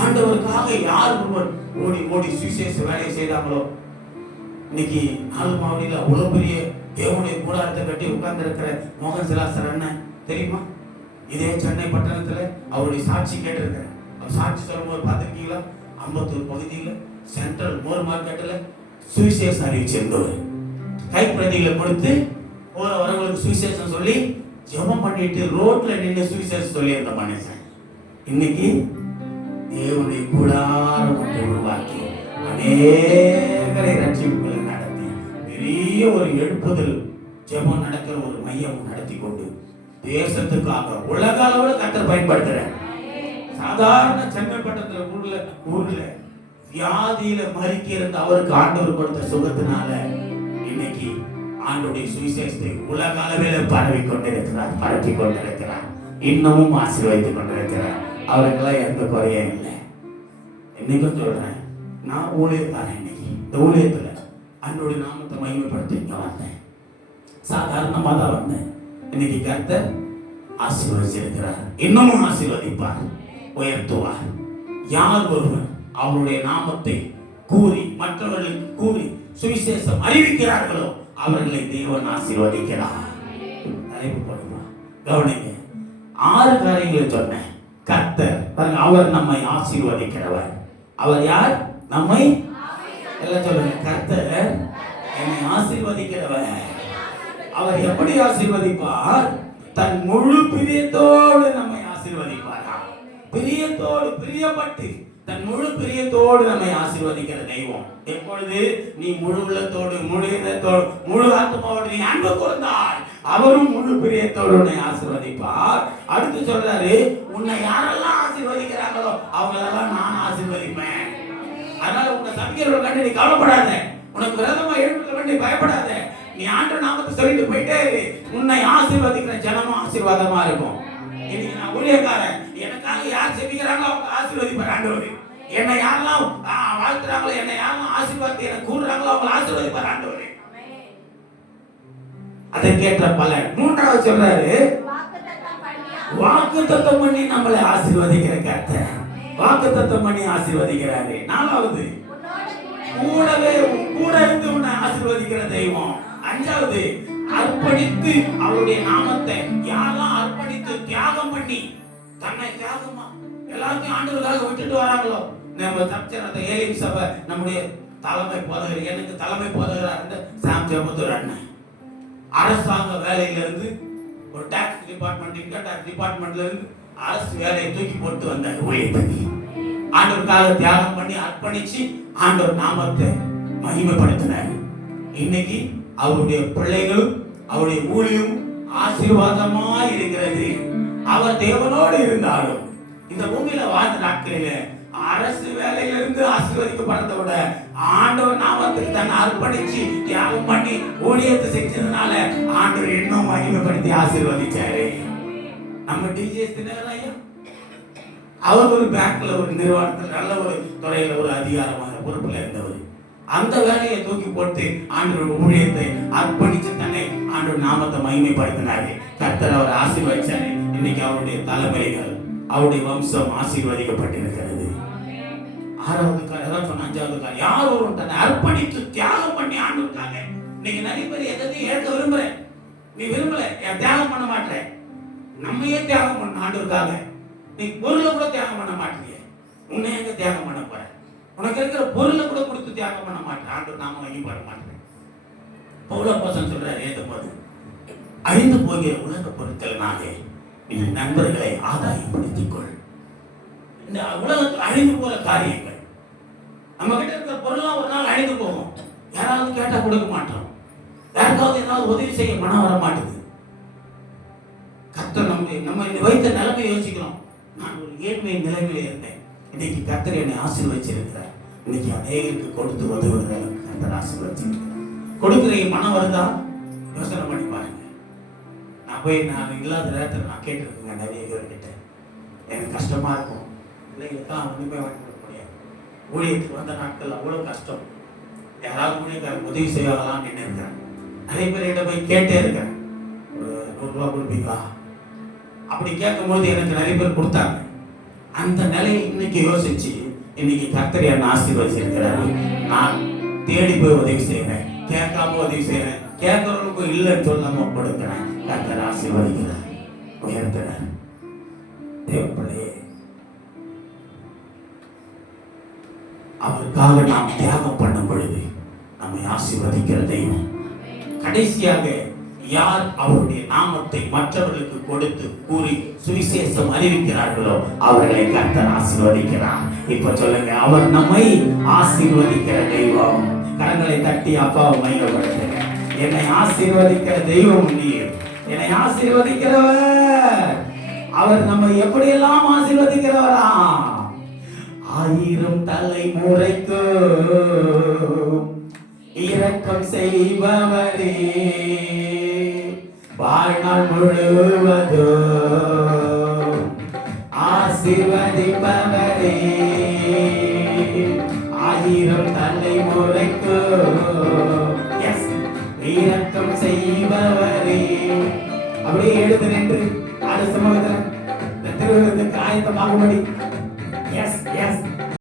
ஆண்டவருக்காக யார் ஒருவர் ஓடி ஓடி சுவிசேஷ வேலையை செய்தாங்களோ, இன்னைக்கு நாலு மாவட்டத்தில் அவ்வளவு பெரிய தேவனுடைய கூடாரத்தை கட்டி உட்கார்ந்து இருக்கிற மோகன் சிலாசர் அண்ணன் தெரியுமா? இதே சென்னை பட்டணத்துல அவருடைய சாட்சி கேட்டிருக்கிறேன். அவர் சாட்சி சொல்லும்போது பார்த்திருக்கீங்களா? அம்பத்தூர் பகுதியில் சென்ட்ரல் மோர் மார்க்கெட்டில் சுவிசேஷம் அறிவிச்சிருந்தவர் கைப்பிரதிகளை கொடுத்து போற வரவங்களுக்கு சுவிசேஷம் சொல்லி ஜெபம் பண்ணிட்டு ரோட்ல நின்று சுவிசேஷம் சொல்லி இருந்த மனுஷன் இன்னைக்கு தேவனுடைய கூடாரம் உருவாக்கி அநேகரை ரட்சிப்புகளை நடத்தி பெரிய ஒரு எழுப்புதல் ஜெபம் நடக்கிற ஒரு மையம் நடத்தி கொண்டு தேசத்துக்காக உலக அளவில் கர்த்தர் பயன்படுத்துறேன். சாதாரண சென்னை பட்டணத்துல ஊர்ல வியாதியில மறிக்க இருந்த அவருக்கு ஆண்டவர் கொடுத்த சுகத்தினால இன்னைக்கு ஆண்டவருடைய சுவிசேஷத்தை உலக அளவில் பரவி கொண்டிருக்கிறார். இன்னமும் ஆசீர்வதித்துக் கொண்டிருக்கிறார். அவருக்கெல்லாம் எந்த குறையும் இல்லை. இன்னைக்கும் சொல்றேன், நான் ஊழியக்காரன். இன்னைக்கு இந்த ஊழியத்துல ஆண்டவருடைய நாமத்தை மகிமைப்படுத்த இங்க வந்தேன். சாதாரணமா தான் வந்தேன். இன்னைக்கு கர்த்தர் ஆசீர்வதிச்சிருக்கிறார். இன்னமும் ஆசீர்வதிப்பார், உயர்த்துவார். யார் ஒருவர் அவருடைய நாமத்தை கூறி மற்றவர்களுக்கு கூறி சுவிசேஷம் அறிவிக்கிறார்களோ அவர்களை தேவன் ஆசீர்வதிக்கிறார். தலைப்பு போடுமா, கவனிங்க. 6 காரியங்களை சொன்னேன். கர்த்தர் பாருங்க, அவர் நம்மை ஆசீர்வதிக்கிறவர். அவர் யார்? நம்மை எல்லாம் சொல்லுங்க. கர்த்தர் என்னை ஆசீர்வதிக்கிறவர். அவர் எப்படி ஆசீர்வதிப்பார்? தன் முழு பிரியத்தோடு நம்மை ஆசீர்வதிப்பார். பிரியத்தோடு, பிரியப்பட்டு தன் முழு பிரியத்தோடு நம்மை ஆசீர்வதிக்கிற தெய்வம். எப்பொழுது நீ முழு உள்ளத்தோடு, முழு இதயத்தோடு, முழு ஆத்மாவோடு நீ அன்பு கூர்ந்தால் அவரும் முழு பிரியத்தோடு உன்னை ஆசீர்வதிப்பார். அடுத்து சொல்றாரு, உன்னை யாரெல்லாம் ஆசீர்வதிக்கிறாங்களோ அவங்களெல்லாம் நான் ஆசீர்வதிப்பேன். அதனால உன்னை சபிக்கிறவர்கள் கண்டு நீ கவலைப்படாத, உனக்கு விரதமா எழுப்புல கண்டு பயப்படாத. நீ ஆண்டவர் நாமத்தை சொல்லிட்டு போயிட்டே உன்னை ஆசீர்வதிக்கிற ஜனமும் ஆசீர்வாதமா இருக்கும். இன்னைக்கு நான் ஊழியக்காரன், எனக்காக யார் செபிக்கிறாங்களோ அவங்க ஆசீர்வதிப்பார் ஆண்டவர். என்னை யாரெல்லாம் வாழ்த்துறாங்களோ, என்னை யாரெல்லாம் ஆசீர்வாதத்தை எனக்கு கூறுறாங்களோ அவங்க ஆசீர்வதிப்பார் ஆண்டவர். அதற்கேற்ற பலன். 3வது சொல்றாரு, வாக்குத்தத்தம் பண்ணி நம்மளை ஆசீர்வதிக்கிற கர்த்தர். வாக்குத்தத்தம் பண்ணி ஆசீர்வதிக்கிறாரு. 4வது, கூட இருந்து உன்னை ஆசீர்வதிக்கிற தெய்வம். 5வது, அர்ப்பணித்து அவருடைய நாமத்தை யாரெல்லாம் அர்ப்பணித்து தியாகம் பண்ணி தன்னை தியாகமா எல்லாத்தையும் ஆண்டவருக்காக விட்டுட்டு வராங்களோ, நம்ம சப்சரத்தை ஏலிம் சபை நம்முடைய தலைமை போதகர், எனக்கு தலைமை போதகராக சாம் ஜெபத்துர் அண்ணன் அரசாங்க வேலையில இருந்து ஒரு டாக்ஸ் டிபார்ட்மெண்ட், இன்கம் டாக்ஸ் டிபார்ட்மெண்ட்ல இருந்து அரசு வேலையை தூக்கி போட்டு வந்தார். ஊழியப்படி ஆண்டவருக்காக தியாகம் பண்ணி அர்ப்பணிச்சு ஆண்டவர் நாமத்தை மகிமைப்படுத்தினார். இன்னைக்கு அவருடைய பிள்ளைகளும் அவருடைய ஊழியம் ஆசீர்வாதமா இருக்கிறது. அவர் தேவனோடு இருந்தாலும் இந்த பூமியில வாழ்ந்த நாட்களில அரசு வேலையில இருந்து ஆசீர்வதிக்கப்படுறதை விட ஆண்டவர் நாமத்துக்கு தன்னை அர்ப்பணிச்சு தியாகம் பண்ணி ஊழியத்தை செஞ்சதுனால ஆண்டவர் இன்னும் மகிமைப்படுத்தி ஆசீர்வதிச்சாரு. நம்ம டிஜிஎஸ் தினகரன் அவர் ஒரு பேங்க்ல ஒரு நிறுவனத்தில் நல்ல ஒரு துறையில ஒரு அதிகாரமாக பொறுப்புல இருந்தவர். அந்த வேலையை தூக்கி போட்டு ஆண்டவருடைய ஊழியத்தை அர்ப்பணிச்சு தன்னை ஆண்டவர் நாமத்தை மகிமைப்படுத்தினாரு. கர்த்தர் அவர் ஆசீர்வதிச்சாரு. இன்னைக்கு அவருடைய தலைமுறைகள், அவருடைய வம்சம் ஆசீர்வதிக்கப்பட்டிருக்கிறது. ஆறாவது காரியம் சொன்ன, அஞ்சாவது காரியம், யார் ஒருவன் தன்னை அர்ப்பணித்து தியாகம் பண்ணி ஆண்டவருக்காக. நீங்க நிறைய பேர் எதையும் இழக்க விரும்புறேன், நீ விரும்பல, தியாகம் பண்ண மாட்டேன். நம்மையே தியாகம் பண்ண ஆண்டவருக்காக. நீ பொருளை கூட தியாகம் பண்ண மாட்டீங்க, உன்னை எங்க தியாகம் பண்ண போற? உனக்கு இருக்கிற பொருளை கூட கொடுத்து தியாகம் பண்ண மாட்டேன். ஆண்டவர் நாம மகிமைப்பட மாட்டேன். பவுலப்போஸ்தலன் சொல்றாரு, ஏதும்போது அழிந்து போகிற உலக பொருட்களினாலே நீ நண்பர்களை ஆதாயப்படுத்திக் கொள். இந்த உலகத்தில் அழிந்து போற காரியங்கள், நம்ம கிட்ட இருக்கிற பொருள்லாம் ஒரு நாள் அழிந்து போகும். யாராவது கேட்டா கொடுக்க மாட்டோம், யாருக்காவது ஏதாவது உதவி செய்ய மனம் வர மாட்டேது. கர்த்தர் நம்ம வைத்த நிலைமை யோசிக்கிறோம். நான் ஒரு ஏழ்மை நிலைமையில இருந்தேன், இன்னைக்கு கர்த்தர் என்னை ஆசீர்வதிச்சிருக்கிறார். இன்னைக்கு அநேகருக்கு கொடுத்து உதவுகிற கர்த்தர் ஆசீர்வதிச்சிருக்கிறார். கொடுக்குற மனம் வருதா? யோசனை பண்ணி பாருங்க. நான் இல்லாத நேரத்தில் நான் கேட்டிருக்கேங்க நிறைய பேர்கிட்ட, எனக்கு கஷ்டமா இருக்கும், பிள்ளைங்களுக்கெல்லாம் ஒன்றுமே வாங்கி கொடுக்க முடியாது. ஊழியத்துக்கு வந்த நாட்கள் அவ்வளோ கஷ்டம். யாராவது ஊழியக்காரங்க உதவி செய்வாங்களான்னு நின்று இருக்கிறேன். நிறைய பேர்கிட்ட போய் கேட்டே இருக்கிறேன், ஒரு 100 ரூபா கொடுப்பீங்களா? அப்படி கேட்கும்போது எனக்கு நிறைய பேர் கொடுத்தாங்க. அந்த நிலையை இன்னைக்கு யோசிச்சு இன்னைக்கு கர்த்தர் என்னை ஆசீர்வதிச்சிருக்கிறாரு. நான் தேடி போய் உதவி செய்யறேன், கேட்காம உதவி செய்யறேன், கேட்கறவனுக்கு இல்லைன்னு சொல்லாம கொடுக்கிறேன். கர்த்தர் ஆசீர்வதிக்கிறார், உயர்த்துறார். தேவப்பிள்ளையே, அவருக்காக நாம் தியாகம் பண்ணும் பொழுது நம்மை ஆசீர்வதிக்கிற தெய்வம். கடைசியாக யார் அவருடைய நாமத்தை மற்றவர்களுக்கு கொடுத்து கூறி சுவிசேஷம் அறிவிக்கிறார்களோ அவர்களை கர்த்தர் ஆசீர்வதிக்கிறார். இப்ப சொல்லுங்க, அவர் நம்மை ஆசீர்வதிக்கிற தெய்வம். கரங்களை தட்டி அப்பாவை மையப்படுத்துங்க. என்னை ஆசீர்வதிக்கிற தெய்வம் நீர், என்னை ஆசீர்வதிக்கிறவர். அவர் நம்ம எப்படியெல்லாம் ஆசீர்வதிக்கிறவரா? 1000 தலைமுறைக்கு இரக்கம் செய்பவரே, வாழ்நாள் முழுவதும் ஆசீர்வதிப்பவரே, 1000 தலைமுறைக்கு இரக்கம் செய்பவரே. அப்படியே எழுது நின்று ஆடு சமூகத்தில் திருவிழத்துக்கு ஆயத்தமாகும்படி